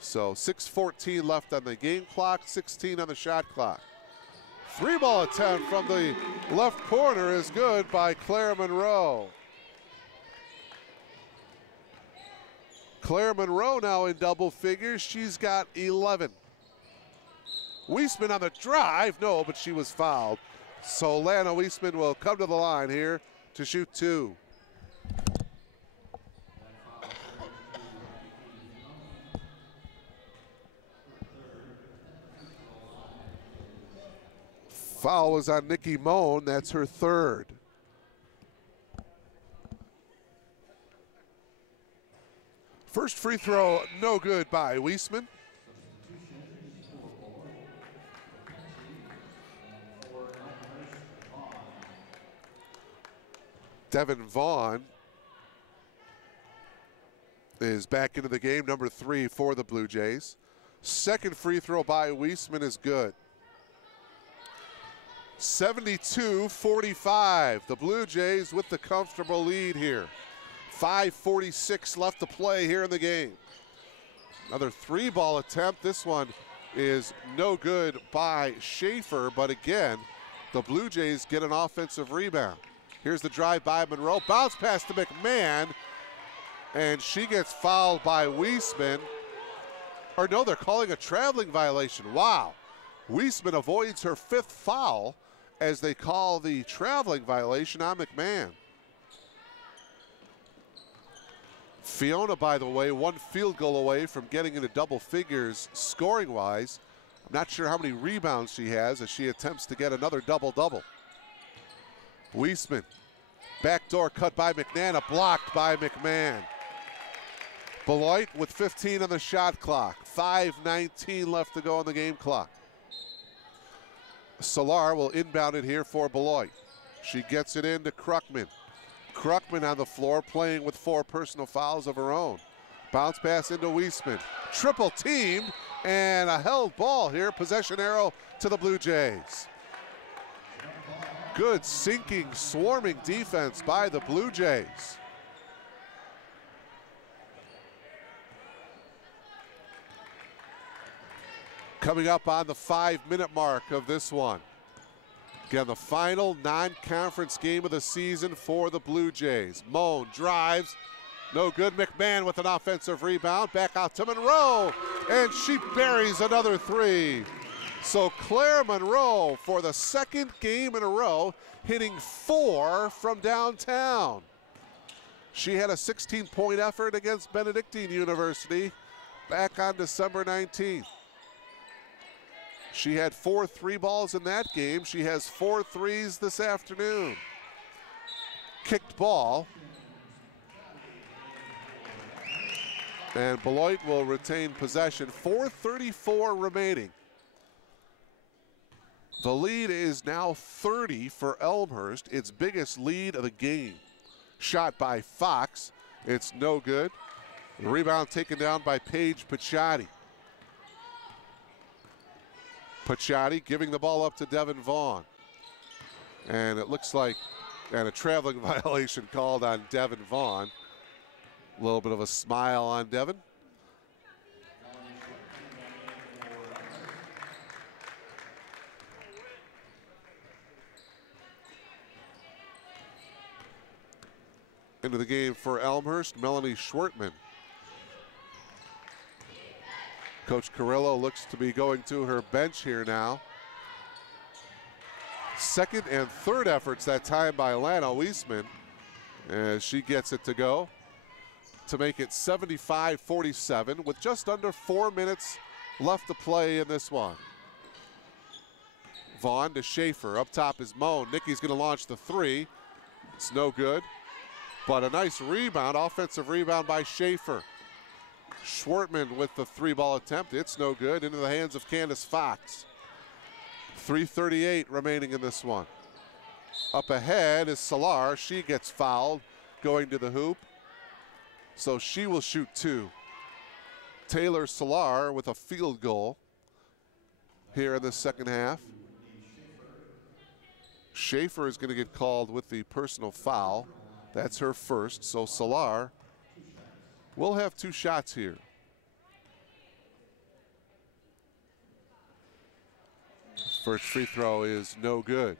So 6:14 left on the game clock, 16 on the shot clock. 3-ball attempt from the left corner is good by Claire Monroe. Claire Monroe now in double figures. She's got 11. Weisman on the drive, no, but she was fouled. So Lana Weisman will come to the line here to shoot 2. Foul was on Nikki Moan, that's her 3rd. First free throw, no good by Weisman. Devin Vaughn is back into the game, number 3 for the Blue Jays. Second free throw by Weisman is good. 72-45, the Blue Jays with the comfortable lead here. 5:46 left to play here in the game. Another 3-ball attempt. This one is no good by Schaefer, but again, the Blue Jays get an offensive rebound. Here's the drive by Monroe. Bounce pass to McMahon, and she gets fouled by Weisman. Or no, they're calling a traveling violation. Wow. Weisman avoids her 5th foul as they call the traveling violation on McMahon. Fiona, by the way, 1 field goal away from getting into double figures scoring-wise. I'm not sure how many rebounds she has as she attempts to get another double-double. Weisman, backdoor cut by McNana, blocked by McMahon. Beloit with 15 on the shot clock. 5:19 left to go on the game clock. Solar will inbound it here for Beloit. She gets it into Kruckman. Kruckman on the floor playing with 4 personal fouls of her own. Bounce pass into Weisman. Triple teamed and a held ball here. Possession arrow to the Blue Jays. Good sinking, swarming defense by the Blue Jays. Coming up on the 5-minute mark of this one. Again, the final non-conference game of the season for the Blue Jays. Moan drives, no good. McMahon with an offensive rebound. Back out to Monroe, and she buries another 3. So Claire Monroe, for the 2nd game in a row, hitting 4 from downtown. She had a 16-point effort against Benedictine University back on December 19th. She had 4 3-balls in that game. She has 4 threes this afternoon. Kicked ball. And Beloit will retain possession. 4:34 remaining. The lead is now 30 for Elmhurst, its biggest lead of the game. Shot by Fox. It's no good. The rebound taken down by Paige Paciotti. Paciotti giving the ball up to Devin Vaughn. And it looks like a traveling violation called on Devin Vaughn. A little bit of a smile on Devin. Into the game for Elmhurst, Melanie Schwertman. Coach Carrillo looks to be going to her bench here now. 2nd and 3rd efforts that time by Lana Weisman as she gets it to go to make it 75-47 with just under 4 minutes left to play in this one. Vaughn to Schaefer. Up top is Moan. Nikki's going to launch the 3. It's no good. But a nice rebound, offensive rebound by Schaefer. Schwartman with the 3-ball attempt. It's no good. Into the hands of Candace Fox. 3:38 remaining in this one. Up ahead is Solar. She gets fouled going to the hoop. So she will shoot 2. Taylor Solar with a field goal here in the 2nd half. Schaefer is going to get called with the personal foul. That's her first. So Solar will have 2 shots here. First free throw is no good.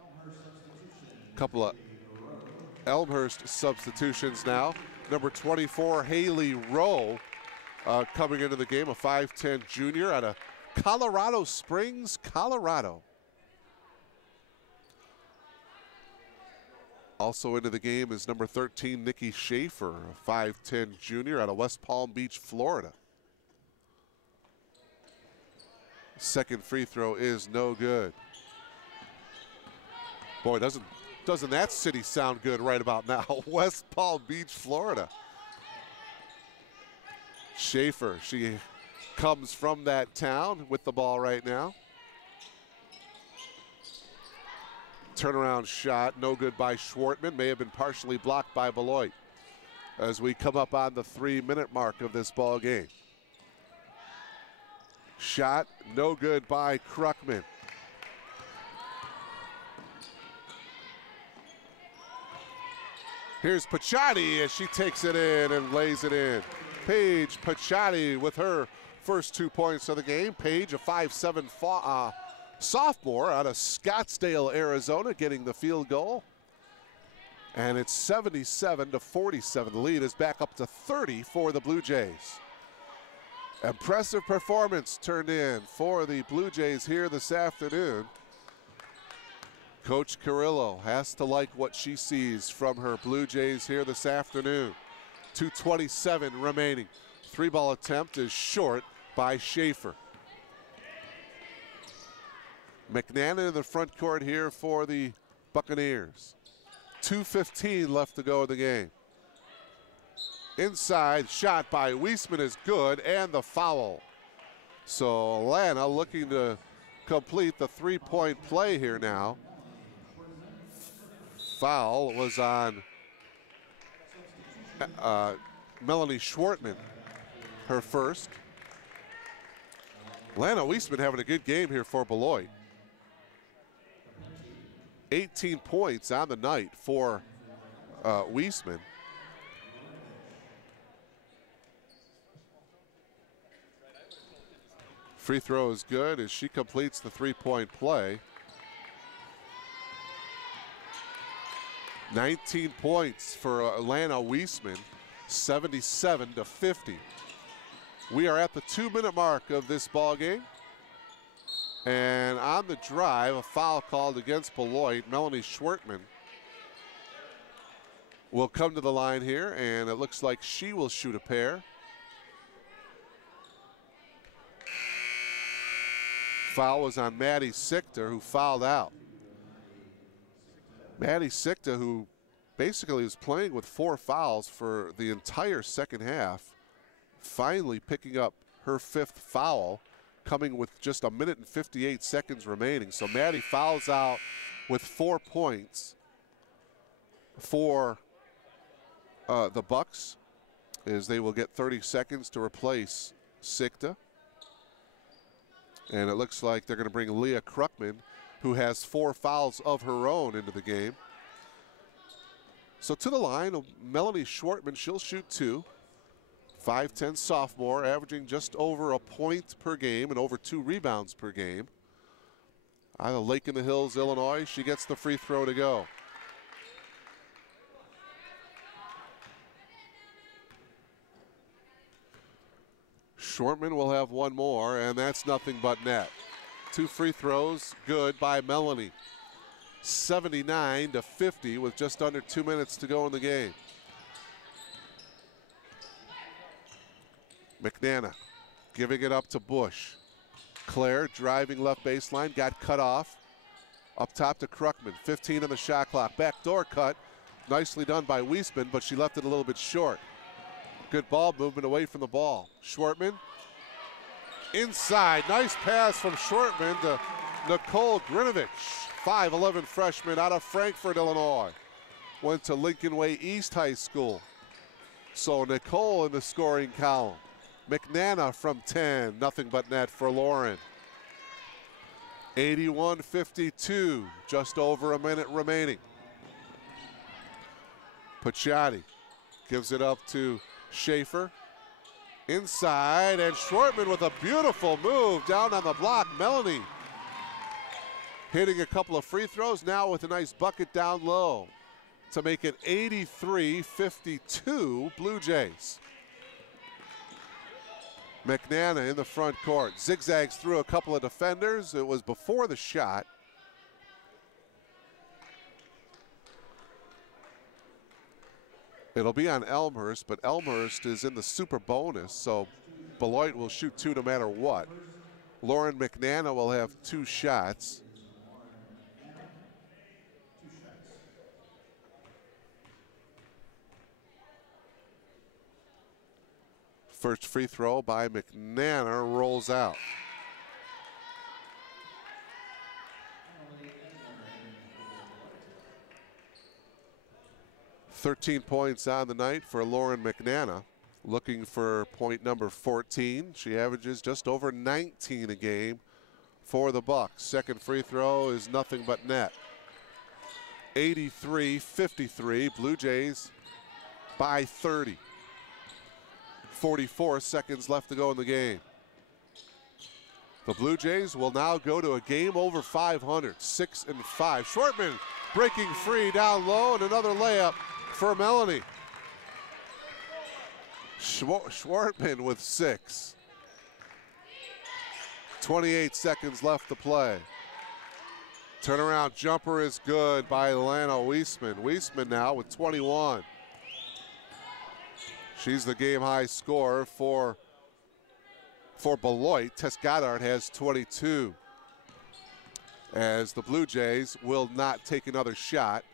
Couple of Elmhurst substitutions now. Number 24, Haley Rowe, coming into the game, a 5'10 junior out of Colorado Springs, Colorado. Also into the game is number 13, Nikki Schaefer, a 5'10 junior out of West Palm Beach, Florida. Second free throw is no good. Boy, doesn't that city sound good right about now? West Palm Beach, Florida. Schaefer, she comes from that town with the ball right now. Turnaround shot, no good by Schwartman. May have been partially blocked by Beloit as we come up on the 3-minute mark of this ball game. Shot, no good by Kruckman. Here's Paciotti as she takes it in and lays it in. Paige Paciotti with her first 2 points of the game. Paige, a 5'7" sophomore out of Scottsdale, Arizona, getting the field goal. And it's 77-47. The lead is back up to 30 for the Blue Jays. Impressive performance turned in for the Blue Jays here this afternoon. Coach Carrillo has to like what she sees from her Blue Jays here this afternoon. 2:27 remaining. 3-ball attempt is short by Schaefer. McNannon in the front court here for the Buccaneers. 2:15 left to go in the game. Inside shot by Weisman is good, and the foul. So Atlanta looking to complete the three-point play here now. Foul was on Melanie Schwartman, her first. Lana Weisman having a good game here for Beloit. 18 points on the night for Weisman. Free throw is good as she completes the three-point play. 19 points for Lana Weisman, 77-50. We are at the 2-minute mark of this ball game. And on the drive, a foul called against Beloit. Melanie Schwartman will come to the line here, and it looks like she will shoot a pair. Foul was on Maddie Sichter, who fouled out. Maddie Sichter, who basically was playing with 4 fouls for the entire second half, finally picking up her 5th foul, coming with just 1 minute and 58 seconds remaining. So Maddie fouls out with 4 points for the Bucks, as they will get 30 seconds to replace Sichter. And it looks like they're going to bring Leah Kruckman, who has 4 fouls of her own, into the game. So to the line, Melanie Schwartman, she'll shoot 2. 5'10" sophomore, averaging just over a point per game and over 2 rebounds per game. Out of Lake in the Hills, Illinois, she gets the free throw to go. Schwartman will have 1 more, and that's nothing but net. 2 free throws, good by Melanie. 79-50 with just under 2 minutes to go in the game. McNana giving it up to Bush. Claire driving left baseline, got cut off. Up top to Kruckman, 15 on the shot clock. Backdoor cut, nicely done by Weisman, but she left it a little bit short. Good ball movement away from the ball. Schwartman inside, nice pass from Schwartman to Nicole Grinovich, 5'11" freshman out of Frankfort, Illinois. Went to Lincoln Way East High School. So Nicole in the scoring column. McNana from 10, nothing but net for Lauren. 81-52, just over a minute remaining. Paciotti gives it up to Schaefer. Inside, and Schwartman with a beautiful move down on the block. Melanie hitting a couple of free throws now with a nice bucket down low to make it 83-52 Blue Jays. McNana in the front court, zigzags through a couple of defenders. It was before the shot. It'll be on Elmhurst, but Elmhurst is in the super bonus, so Beloit will shoot 2 no matter what. Lauren McNana will have 2 shots. First free throw by McNana rolls out. "13 points on the night for Lauren McNana, looking for point number 14. She averages just over 19 a game for the Bucks. Second free throw is nothing but net. 83-53, Blue Jays by 30. 44 seconds left to go in the game. The Blue Jays will now go to a game over 500, 6-5. Schwartman breaking free down low, and another layup for Melanie. Schwartman with 6. 28 seconds left to play. Turnaround jumper is good by Lana Weisman. Weisman now with 21. She's the game-high scorer for Beloit. Tess Goddard has 22. As the Blue Jays will not take another shot.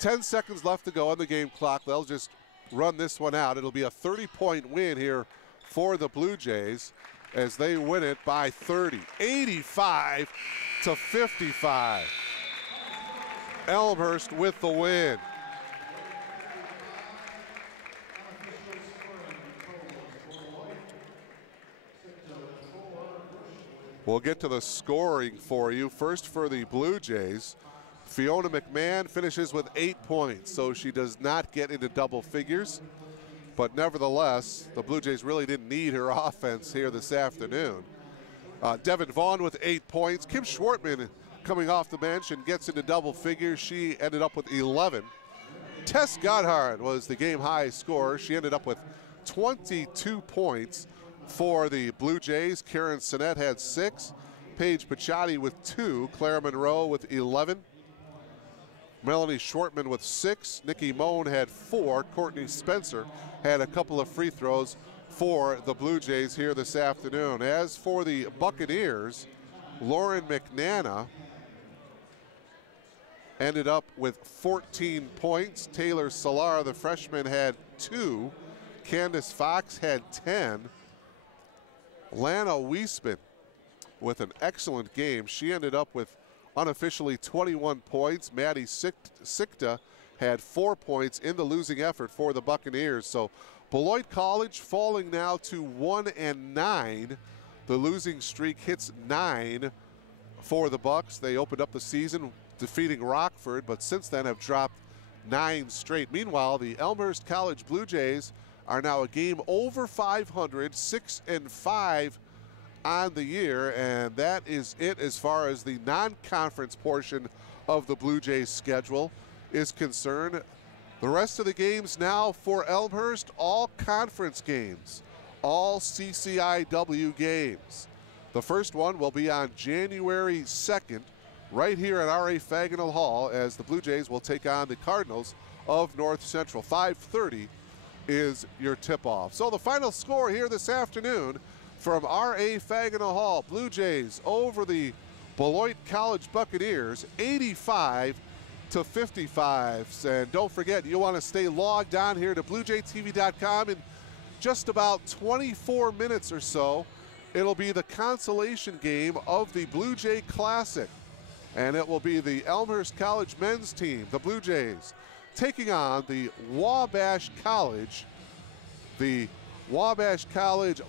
10 seconds left to go on the game clock. They'll just run this one out. It'll be a 30-point win here for the Blue Jays. as they win it by 30, 85 to 55. Elmhurst with the win. We'll get to the scoring for you. First for the Blue Jays, Fiona McMahon finishes with 8 points, so she does not get into double figures. But nevertheless, the Blue Jays really didn't need her offense here this afternoon. Devin Vaughn with 8 points. Kim Schwartman coming off the bench and gets into double figures. She ended up with 11. Tess Goddard was the game high scorer. She ended up with 22 points for the Blue Jays. Karen Sinnett had 6. Paige Picciotti with 2. Claire Monroe with 11. Melanie Shortman with 6. Nikki Moan had 4. Courtney Spencer had a couple of free throws for the Blue Jays here this afternoon. As for the Buccaneers, Lauren McNana ended up with 14 points. Taylor Solar, the freshman, had 2. Candace Fox had 10. Lana Wiesman with an excellent game. She ended up with unofficially 21 points. Maddie Sikta had 4 points in the losing effort for the Buccaneers. So Beloit College falling now to 1-9. The losing streak hits 9 for the Bucks. They opened up the season defeating Rockford, but since then have dropped 9 straight. Meanwhile, the Elmhurst College Blue Jays are now a game over 500, 6-5 on the year, and that is it as far as the non-conference portion of the Blue Jays schedule is concerned. The rest of the games now for Elmhurst, all conference games, all CCIW games. The first one will be on January 2nd, right here at R.A. Fagenal Hall, as the Blue Jays will take on the Cardinals of North Central. 5:30 is your tip-off. So the final score here this afternoon from R.A. Fagenal Hall, Blue Jays over the Beloit College Buccaneers, 85 to 55. And don't forget, you want to stay logged on here to BlueJayTV.com. In just about 24 minutes or so, it'll be the consolation game of the Blue Jay Classic. And it will be the Elmhurst College men's team, the Blue Jays, taking on the Wabash College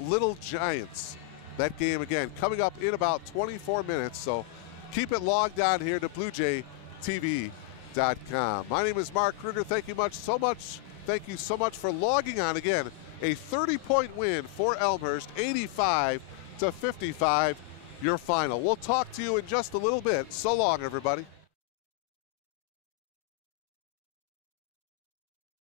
Little Giants. That game, again, coming up in about 24 minutes. So keep it logged on here to BlueJayTV.com. My name is Mark Kruger. Thank you so much for logging on. Again, a 30-point win for Elmhurst, 85 to 55. Your final. We'll talk to you in just a little bit. So long, everybody.